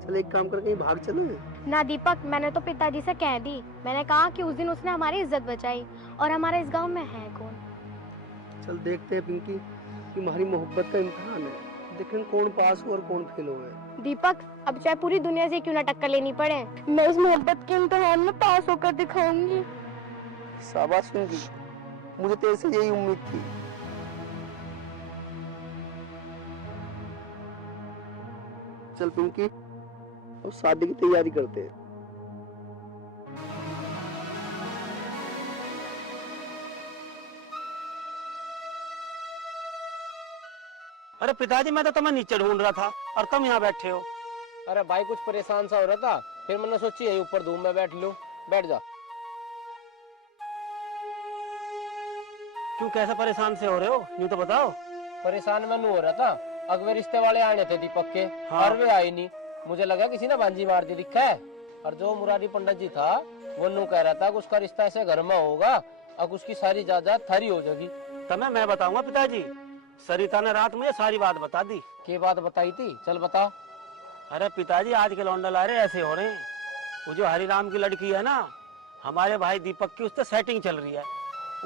चल एक काम कर कहीं भाग चले। ना दीपक, मैंने तो पिताजी से कह दी, मैंने कहा कि उस दिन उसने हमारी इज्जत बचाई और हमारा इस गांव में है कौन। चल देखते हैं पिंकी कि हमारी मोहब्बत का इम्तिहान है, देखें कौन पास हुआ और कौन फेल हुआ। दीपक अब चाहे पूरी दुनिया से क्यों ना टक्कर लेनी पड़े, मैं उस मोहब्बत के इम्तिहान में पास होकर दिखाऊंगी। शाबाश पिंकी, मुझे तेरे से यही उम्मीद थी। चल पिंकी और शादी की तैयारी करते हैं। अरे पिताजी मैं तो तुम्हें नीचे ढूंढ रहा था और तुम यहाँ बैठे हो। अरे भाई कुछ परेशान सा हो रहा था, फिर मैंने सोची यहीं ऊपर धूप में बैठ लूं। बैठ जा। क्यों कैसे परेशान से हो रहे हो, यूं तो बताओ। परेशान मैं हो रहा था, अगले रिश्ते वाले आने थे दीपक के, और वे आए नहीं। मुझे लगा किसी ने भांजी मार दी दिखा है। और जो मुरारी पंडित जी था वो नू कह रहा था कि उसका रिश्ता ऐसे घर में होगा और उसकी सारी जायदाद थारी हो जाएगी। तब मैं बताऊंगा पिताजी, सरिता ने रात मुझे सारी बात बता दी। क्या बात बताई थी, चल बता। अरे पिताजी आज के लौंडा ला रहे ऐसे हो रहे हैं, वो जो हरिराम की लड़की है ना हमारे भाई दीपक की, उससे सेटिंग चल रही है।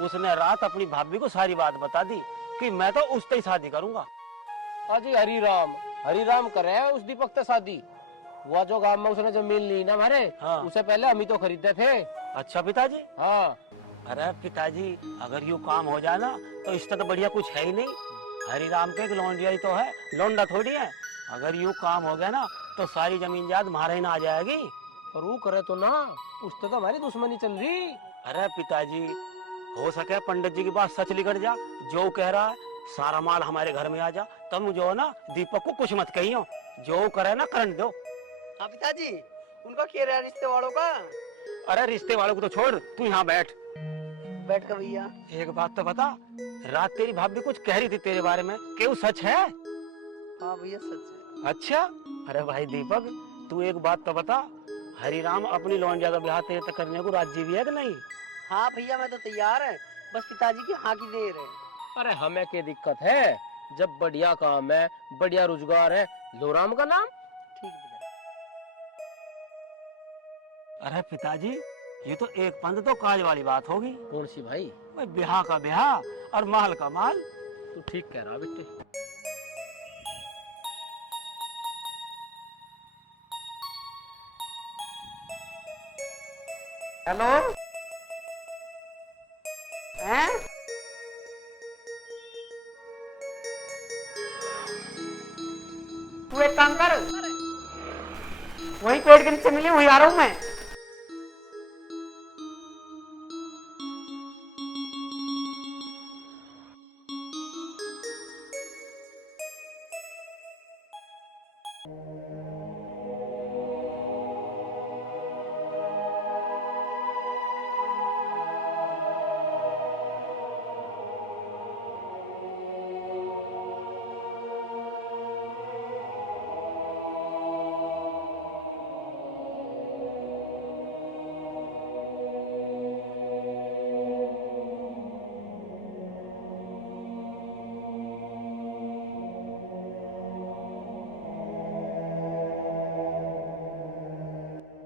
उसने रात अपनी भाभी को सारी बात बता दी कि मैं तो उससे ही शादी करूंगा। अजी हरिराम करे उस दीपक से शादी। वो जो गांव में उसने जमीन ली ना हमारे, हाँ। उसे पहले हम ही तो खरीदते थे। अच्छा पिताजी। हाँ। अरे पिताजी अगर यूँ काम हो जाए ना तो इससे तो बढ़िया कुछ है ही नहीं। हरिराम के एक लौंडिया ही तो है, लौंडा थोड़ी है। अगर यूँ काम हो गया ना तो सारी जमीन जायदाद हमारे ही ना आ जाएगी। पर वो करे तो ना, उससे तो हमारी दुश्मनी चल रही। अरे पिताजी हो सके पंडित जी की बात सच निकल जा, जो कह रहा है सारा माल हमारे घर में आ जा, तुम जो है ना दीपक को कुछ मत कहियो, जो करे ना करने दो। हाँ पिताजी, उनका क्या रहा रिश्ते वालों का? अरे रिश्ते वालों को तो छोड़, तू यहाँ बैठ कर भैया। एक बात तो बता, रात तेरी भाभी कुछ कह रही थी तेरे बारे में, क्यों सच है? हाँ भैया सच है। अच्छा। अरे भाई दीपक तू एक बात तो बता, हरिराम अपनी लौंडिया का ब्याह तेरे तक करने को राजी भी है कि नहीं? हाँ भैया मैं तो तैयार है, बस पिताजी की हाँ की देर है। अरे हमें क्या दिक्कत है, जब बढ़िया काम है, बढ़िया रोजगार है, लो राम का नाम। ठीक है पिताजी। अरे पिताजी ये तो एक पंथ तो काज वाली बात होगी। कौन सी भाई? भाई ब्याह का ब्याह और माल का माल। तू ठीक कह रहा बेटे। हेलो हैं? तू एक काम कर, वही पेड़ के नीचे मिली हुई आ रहा हूँ मैं।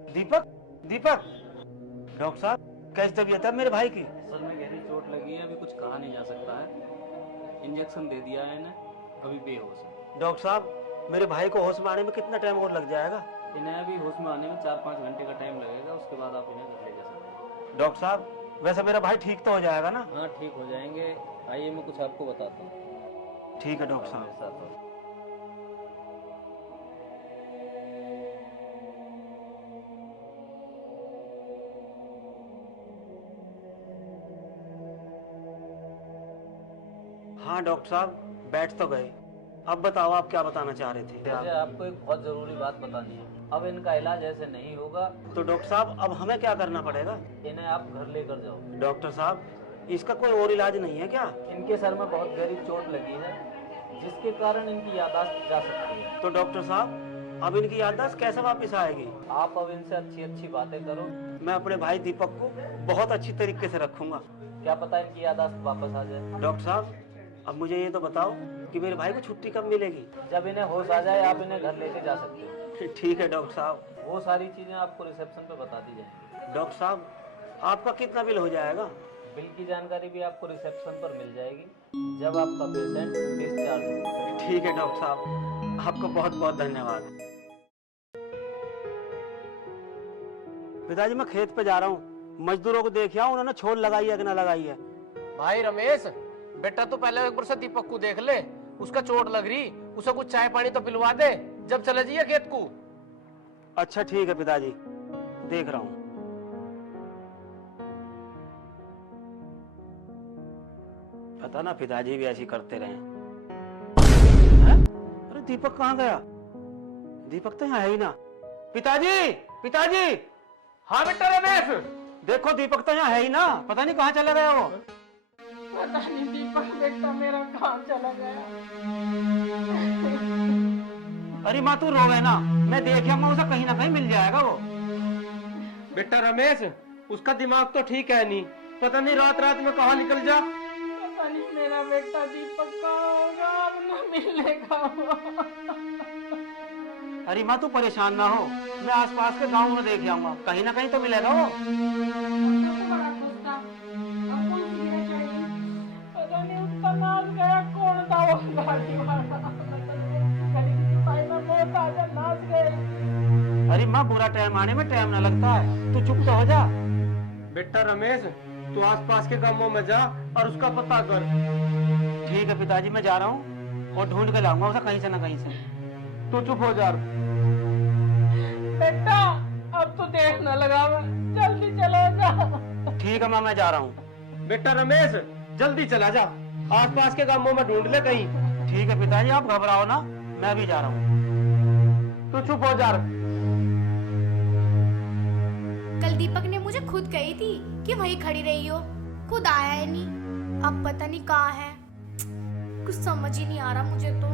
दीपक दीपक डॉक्टर साहब कैसी तबीयत है मेरे भाई की? सर में गहरी चोट लगी है, अभी कुछ कहा नहीं जा सकता है। इंजेक्शन दे दिया है इन्हें, अभी बेहोश है। डॉक्टर साहब मेरे भाई को होश में आने में कितना टाइम और लग जाएगा? इन्हें अभी होश में आने में 4-5 घंटे का टाइम लगेगा, उसके बाद आप इन्हें घर ले जा सकते हैं। डॉक्टर साहब वैसे मेरा भाई ठीक तो हो जाएगा ना? हाँ ठीक हो जाएंगे, आइए मैं कुछ आपको बताता हूँ। ठीक है डॉक्टर साहब। मेरे साथ आओ। हाँ डॉक्टर साहब बैठ तो गए, अब बताओ आप क्या बताना चाह रहे थे? मुझे आपको एक बहुत जरूरी बात बतानी है। अब इनका इलाज ऐसे नहीं होगा, तो डॉक्टर साहब अब हमें क्या करना पड़ेगा? इन्हें आप घर लेकर जाओ। डॉक्टर साहब इसका कोई और इलाज नहीं है क्या? इनके सर में बहुत गहरी चोट लगी है, जिसके कारण इनकी याददाश्त जा सकती है। तो डॉक्टर साहब अब इनकी याददाश्त कैसे वापस आएगी? आप अब इनसे अच्छी अच्छी बातें करो। मैं अपने भाई दीपक को बहुत अच्छी तरीके से रखूंगा। क्या पता इनकी याददाश्त वापस आ जाए। डॉक्टर साहब अब मुझे ये तो बताओ कि मेरे भाई को छुट्टी कब मिलेगी? जब इन्हें होश आ जाए आप इन्हें घर लेके जा सकते हो। ठीक है डॉक्टर साहब। वो सारी चीजें आपको रिसेप्शन पे बता दी जाएंगी। डॉक्टर साहब आपका कितना बिल हो जाएगा? बिल की जानकारी भी आपको रिसेप्शन पर मिल जाएगी जब आपका पेशेंट डिस्चार्ज हो। ठीक है डॉक्टर साहब, आपको बहुत बहुत धन्यवाद। पिताजी मैं खेत पे जा रहा हूँ, मजदूरों को देखिए उन्होंने छोल लगाई है कि ना लगाई है। भाई रमेश बेटा तू पहले एक बार से दीपक को देख ले, उसका चोट लग रही, उसे कुछ चाय पानी तो पिलवा दे जब चले जाइए खेत को। अच्छा ठीक है पिताजी, देख रहा हूँ। पता ना पिताजी भी ऐसी करते रहे। अरे दीपक कहाँ गया? दीपक तो यहाँ है ही ना। पिताजी पिताजी। हाँ बेटा रमेश। देखो दीपक तो यहाँ है ही ना, पता नहीं कहाँ चला गया वो। पता नहीं दीपक बेटा मेरा कहाँ चला गया। अरे माँ तू रोवे ना, मैं देख आऊंगा, उसे कहीं ना कहीं मिल जाएगा वो। बेटा रमेश उसका दिमाग तो ठीक है नहीं, पता नहीं रात रात में कहाँ निकल जा। पता नहीं मेरा बेटा दीपक कहाँ होगा, अब न मिलने का हुआ। अरे माँ तू परेशान ना हो, मैं आसपास के गांव में देख आऊंगा, कहीं ना कहीं तो मिलेगा वो। पता नहीं उसका नाम गया, कौन था वो गाड़ी वाला। माँ बुरा टाइम आने में टाइम ना लगता है, तू चुप तो हो जा। बेटा रमेश, तू आसपास के गांवों में जा और उसका पता कर। ठीक है पिताजी, मैं जा रहा हूँ और ढूंढ के लाऊंगा उसे कहीं से ना कहीं से। तू चुप हो जा। बेटा अब तो देर न लगा, जल्दी चलो जा। ठीक है माँ, मैं जा रहा हूँ। बेटा रमेश, जल्दी चला जा, आसपास के गांवों में ढूंढ ले कहीं। ठीक है पिताजी, आप घबराओ ना, मैं भी जा रहा हूँ। तू चुप हो जा। कल दीपक ने मुझे खुद कही थी कि वही खड़ी रही हो, खुद आया है नहीं। अब पता नहीं कहाँ है, कुछ समझ ही नहीं आ रहा मुझे तो।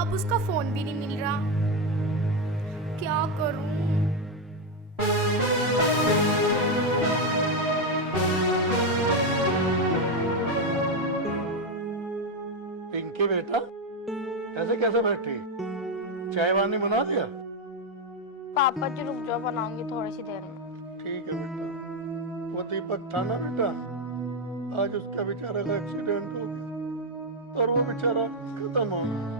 अब उसका फोन भी नहीं मिल रहा, क्या करूं? पिंकी बेटा, ऐसे कैसे बैठी? चाय वानी बना दिया? पापा जी रुक जाओ, बनाऊंगी थोड़ी सी देर में। ठीक है बेटा। वो दीपक था ना बेटा, आज उसका बेचारा का एक्सीडेंट हो गया और वो बेचारा खत्म हो गया।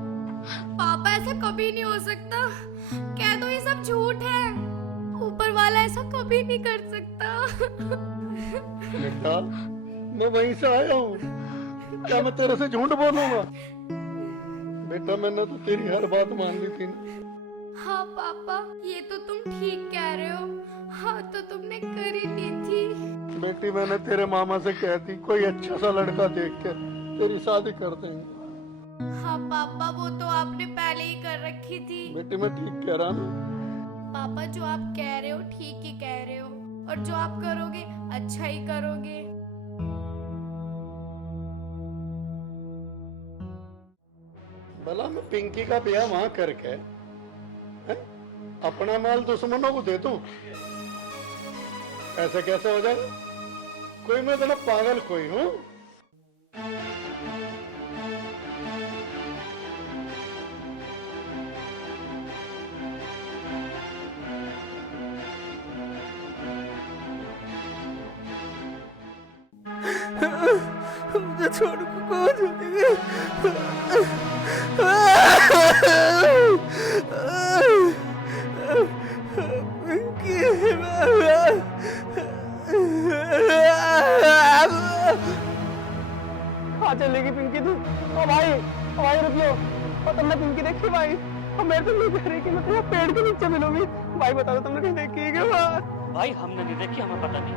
पापा ऐसा कभी नहीं हो सकता, कह दो ये सब झूठ है। ऊपर वाला ऐसा कभी नहीं कर सकता। बेटा, मैं वहीं से आया हूँ, क्या मैं तेरे से झूठ बोलूंगा? बेटा, मैंने तो तेरी हर बात मान ली थी ना। हाँ पापा, ये तो तुम ठीक कह रहे हो। हाँ तो तुमने कर ही ली थी। बेटी, मैंने तेरे मामा से कह दी कोई अच्छा सा लड़का देख के तेरी शादी कर देंगे। हाँ पापा, वो तो आपने पहले ही कर रखी थी। बेटी, मैं ठीक कह रहा ना? पापा जो आप कह रहे हो ठीक ही कह रहे हो, और जो आप करोगे अच्छा ही करोगे। भला मैं पिंकी का ब्याह वहां करके अपना माल दुश्मनों को दे दूं? ऐसा कैसे हो जाएगा? कोई मैं इतना पागल कोई हूं? मुझे छोड़ को कौन छोड़ेगा? कहाँ चलेगी पिंकी तू? ओ भाई रुक लो, और तुमने पिंकी देखी भाई? और मेरे तो नहीं कह रही कि मैं तुम्हें पेड़ के नीचे मिलूंगी। भाई बता दो, तुमने कहीं देखी है क्या? भाई हमने नहीं देखी, हमें पता नहीं।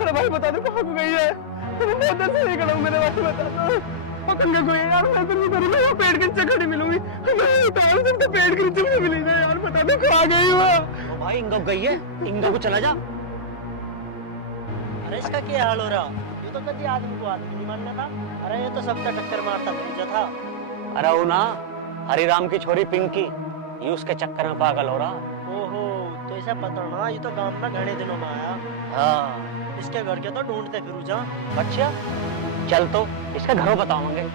अरे भाई बता दो कहाँ को गई है? मैं बहुत देर से नहीं खड़ा हूँ, मेरे भाई बता दो। पकड़ के कोई यार, मैं तो नहीं करूँगा, यहाँ पेड़ के नीचे खड़ी मिलूंगी। मैं बता रहा हूँ, पेड़ के नीचे मिली है यार, बता दो कहाँ गई वो? भाई इंगा गई है, इंगा को चला जा। अरे इसका क्या हाल हो रहा? ये तो कभी आदमी को आदमी नहीं मानने था। अरे ये तो सबका टक्कर मारता भेजा था। अरे वो ना हरिराम की छोरी पिंकी, ये उसके चक्कर में पागल हो रहा। ओहो, तो ऐसा पता ना, ये तो गांव में घने दिनों में आया। हाँ, इसके घर के तो ढूंढते फिर जा। अच्छा चल, तो इसका घर बताओगे।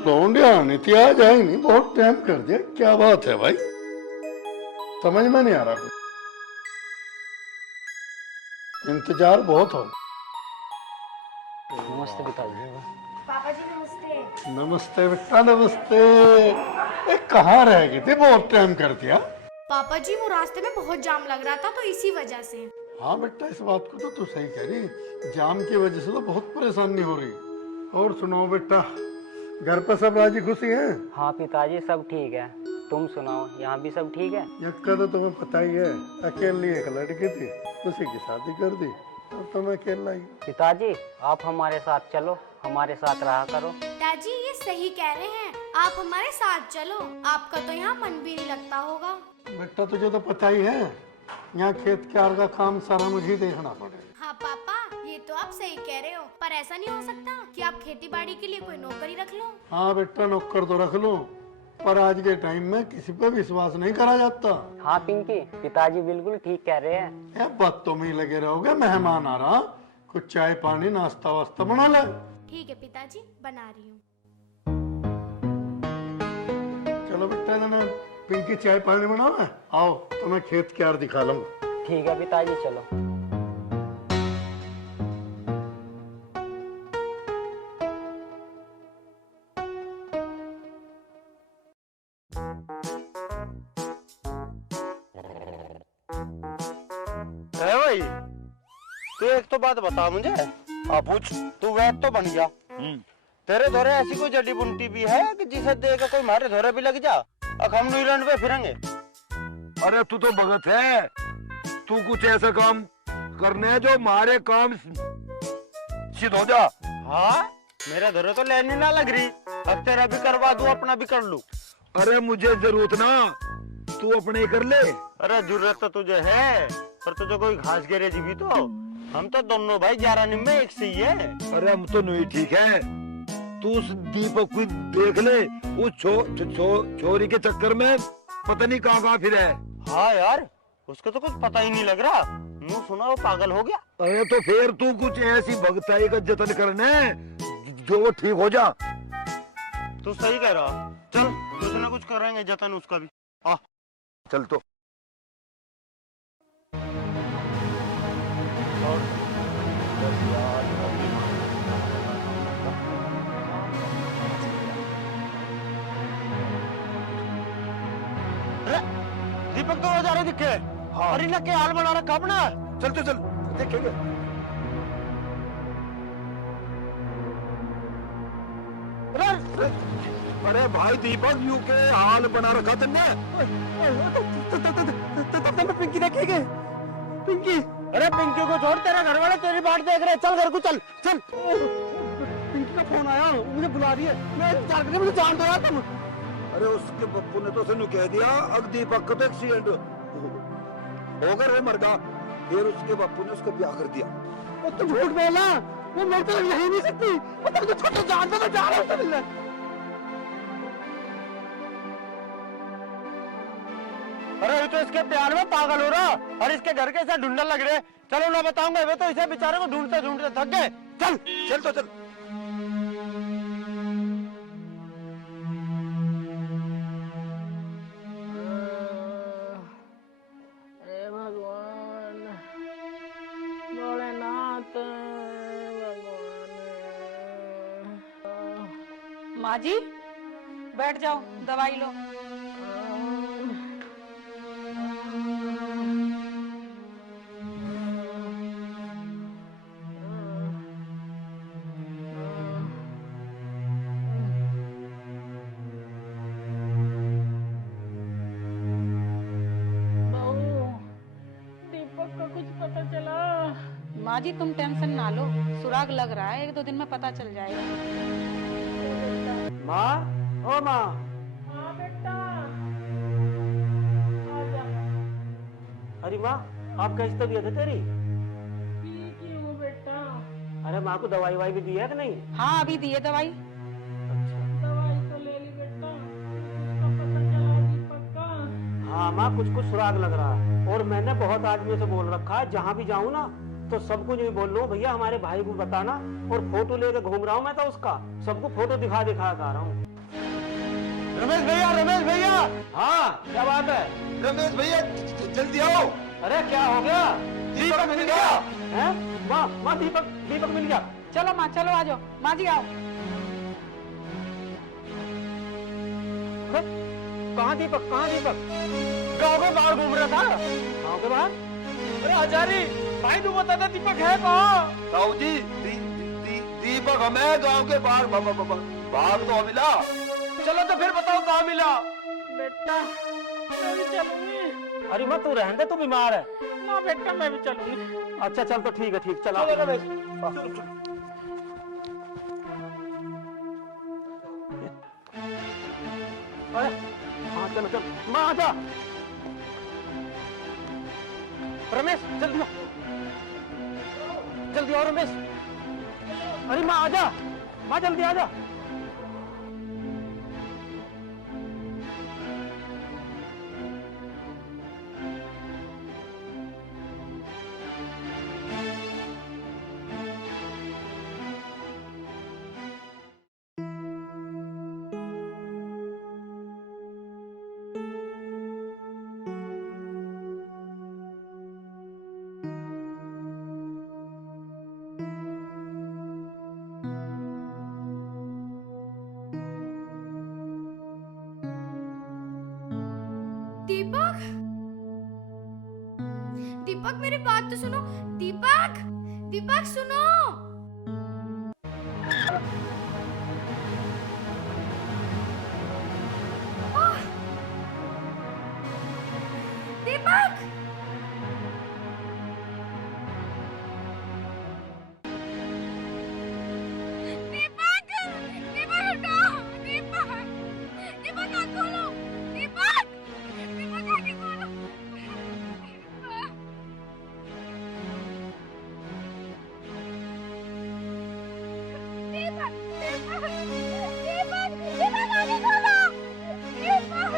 लौंडिया आनी थी, आज आई नहीं, बहुत टाइम कर दिया। क्या बात है भाई, समझ में नहीं आ रहा। इंतजार बहुत हो। नमस्ते पिताजी। पापा जी नमस्ते। नमस्ते बेटा, नमस्ते। कहाँ रह गई थी, बहुत टाइम कर दिया। पापा जी वो रास्ते में बहुत जाम लग रहा था, तो इसी वजह से। हाँ बेटा, इस बात को तो तू सही कह रही, जाम की वजह से तो बहुत परेशानी हो रही। और सुनाओ बेटा, घर पर सब राजी खुशी हैं? हाँ पिताजी सब ठीक है, तुम सुनाओ, यहाँ भी सब ठीक है? यक्का तो तुम्हें पता ही है, अकेली एक लड़की थी, उसी की शादी कर दी, अब तो मैं अकेला ही। पिताजी आप हमारे साथ चलो, हमारे साथ रहा करो। पिताजी ये सही कह रहे हैं, आप हमारे साथ चलो, आपका तो यहाँ मन भी नहीं लगता होगा। बेटा तुझे तो पता ही है, यहाँ खेत क्यार का काम सारा मुझे देखना पड़ेगा। हाँ पापा, ये तो आप सही कह रहे हो, पर ऐसा नहीं हो सकता कि आप खेती बाड़ी के लिए कोई नौकरी रख लो? हाँ बेटा, नौकर तो रख लो, पर आज के टाइम में किसी पे विश्वास नहीं करा जाता। हाँ पिंकी, पिताजी बिल्कुल ठीक कह रहे हैं। ये बातों में ही लगे रहोगे, मेहमान आ रहा, कुछ चाय पानी नाश्ता वास्ता बना ले। ठीक है पिताजी, बना रही हूँ। चलो बेटा, ना पिंकी चाय पानी बनाओ, आओ तुम्हें खेत क्यार दिखा लूँ। ठीक है पिताजी, चलो। है भाई, तू एक तो बात बता मुझे। हाँ पूछ। तू वैद तो बन गया, तेरे धोरे ऐसी कोई जड़ी बूटी भी है कि जिसे देख कोई मारे धोरे भी लग जा? अब हम न्यूजीलैंड पे फिरेंगे। अरे तू तो भगत है, तू कुछ ऐसा काम करने जो मारे काम सिद्ध हो जा। हाँ, मेरे धोरे तो लेनी ना लग रही, अब तेरा भी करवा दूं, अपना भी कर लूं। अरे मुझे जरूरत ना, तू अपने ही कर ले। अरे जरूरत तो तुझे है, पर तुझे कोई घास गिरेगी भी तो। हम तो दोनों भाई 11 निम्मे एक से ही है। अरे हम तो नहीं, ठीक है, तू उस दीपक को देख ले, उस छोरी के चक्कर में पता नहीं कहाँ फिर है। हाँ यार, उसको तो कुछ पता ही नहीं लग रहा, मुँह सुना वो पागल हो गया। अरे तो फिर तू कुछ ऐसी भगताई का जतन करने जो वो ठीक हो जा। तू सही कह रहा, चल कुछ ना कुछ करेंगे जतन उसका भी। आ चल तो। दीपक तो जा रहे दिखे। हाँ। अरे ना क्या हाल बना रखा अपना। चल तो चल देखेंगे। अरे भाई दीपक, यू के हाल बना रखा तुमने। पिंकी देखेंगे। पिंकी, अरे पिंकी को छोड़, तेरे घर वाले तेरी बात देख रहे, चल घर को चल चल। पिंकी का फोन आया, मुझे बुला रही है, मैं इंतजार करके, मुझे जान दो यार तुम। अरे उसके पप्पू ने तो उसे कह दिया अब दीपक का तो एक्सीडेंट होगा, वो मर गया, फिर उसके बापू ने उसका ब्याह कर दिया। तुम झूठ बोला, वो मेरे तो यही नहीं सकती, मतलब तो छोटे जान दो, मैं जा रहा हूँ उससे मिलने। अरे तो इसके प्यार में पागल हो रहा, और इसके घर के ऐसा ढूंढने लग रहे। चलो ना बताऊंगा, वे तो इसे बेचारे को ढूंढते ढूंढते थक गए। चल चल तो चल। भगवान भोलेनाथ, भगवान। माँ जी बैठ जाओ, दवाई लो। माँ जी तुम टेंशन ना लो, सुराग लग रहा है, 1-2 दिन में पता चल जाएगा। माँ, ओ माँ। हाँ बेटा, आजा। अरे माँ, आप कैसी तबीयत है तेरी? ठीक ही हूँ बेटा। अरे माँ को दवाई वाई भी दी है कि नहीं? हाँ अभी दी है दवाई। दवाई तो ले ली बेटा, उसका पता चला दीपक का। हाँ माँ, कुछ कुछ सुराग लग रहा है, और मैंने बहुत आदमियों से बोल रखा है, जहाँ भी जाऊँ ना तो सबको जो बोल लो भैया हमारे भाई को बताना, और फोटो लेके घूम रहा हूँ मैं तो उसका, सबको फोटो दिखा दिखा कर रहा हूँ। रमेश भैया, रमेश भैया। हाँ क्या बात है? रमेश भैया जल्दी आओ। अरे क्या हो गया? दीपक मिल गया है? माँ माँ, दीपक मिल गया। चलो माँ, चलो आ जाओ। माँ जी आओ। कहाँ दीपक, कहाँ दीपक? गाँव के बाहर घूम रहा था। गाँव के बाहर? अरे हजारी भाई, तू बता दीपक है कहाँ? ताऊ जी, दीपक हमें गांव के बाहर भाग तो मिला। चलो तो फिर बताओ कहाँ मिला? बेटा मैं भी चलूंगी। अरे माँ तू रहने दे, तू बीमार है। ना बेटा मैं भी चलूंगी। अच्छा चल तो ठीक है, ठीक चला। चलो रमेश। अरे हाँ चलो चल, माँ आजा। रमेश जल्दी आ। जल्दी आओ रमेश। अरे माँ आजा, माँ जल्दी आजा। दीपक, दीपक मेरी बात तो सुनो। दीपक, दीपक सुनो। दीपक, दीपक, दीपक उठो। दीपक, दीपक आँख खोलो। दीपक, दीपक आँखें खोलो। दीपक, दीपक, दीपक, दीपक आँखें खोलो। दीपक।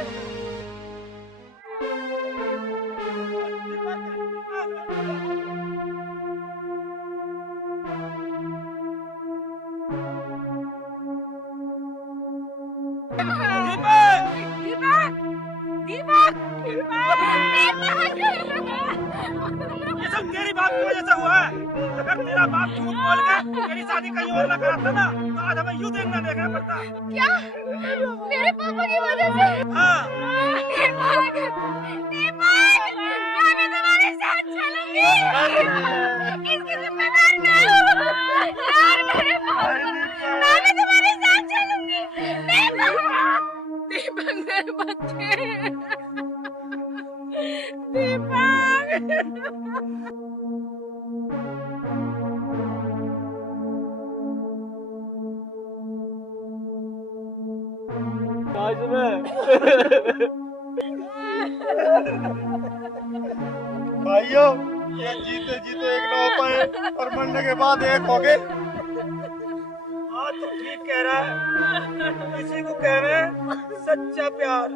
ये सब तेरी बाप की वजह से हुआ है। अगर तेरा बाप झूठ बोल के तेरी शादी कहीं और ना कराता ना तो आज हमें यूं देखना देखना पड़ता। क्या? मेरे पापा की वजह से? हाँ। दीपक, दीपक, मैं भी तुम्हारे साथ चलूंगी। इसकी जिम्मेदार मैं हूँ। यार मेरे पापा, मैं भी तुम्हारे साथ चलूंगी। दीपक, दीपक मेरे बच्चे। दीपक। भाइयों, ये जीते जीते एक ना हो पाए और मरने के बाद एक हो गए। हाँ तू ठीक कह रहा है। इसी को कह रहे हैं सच्चा प्यार।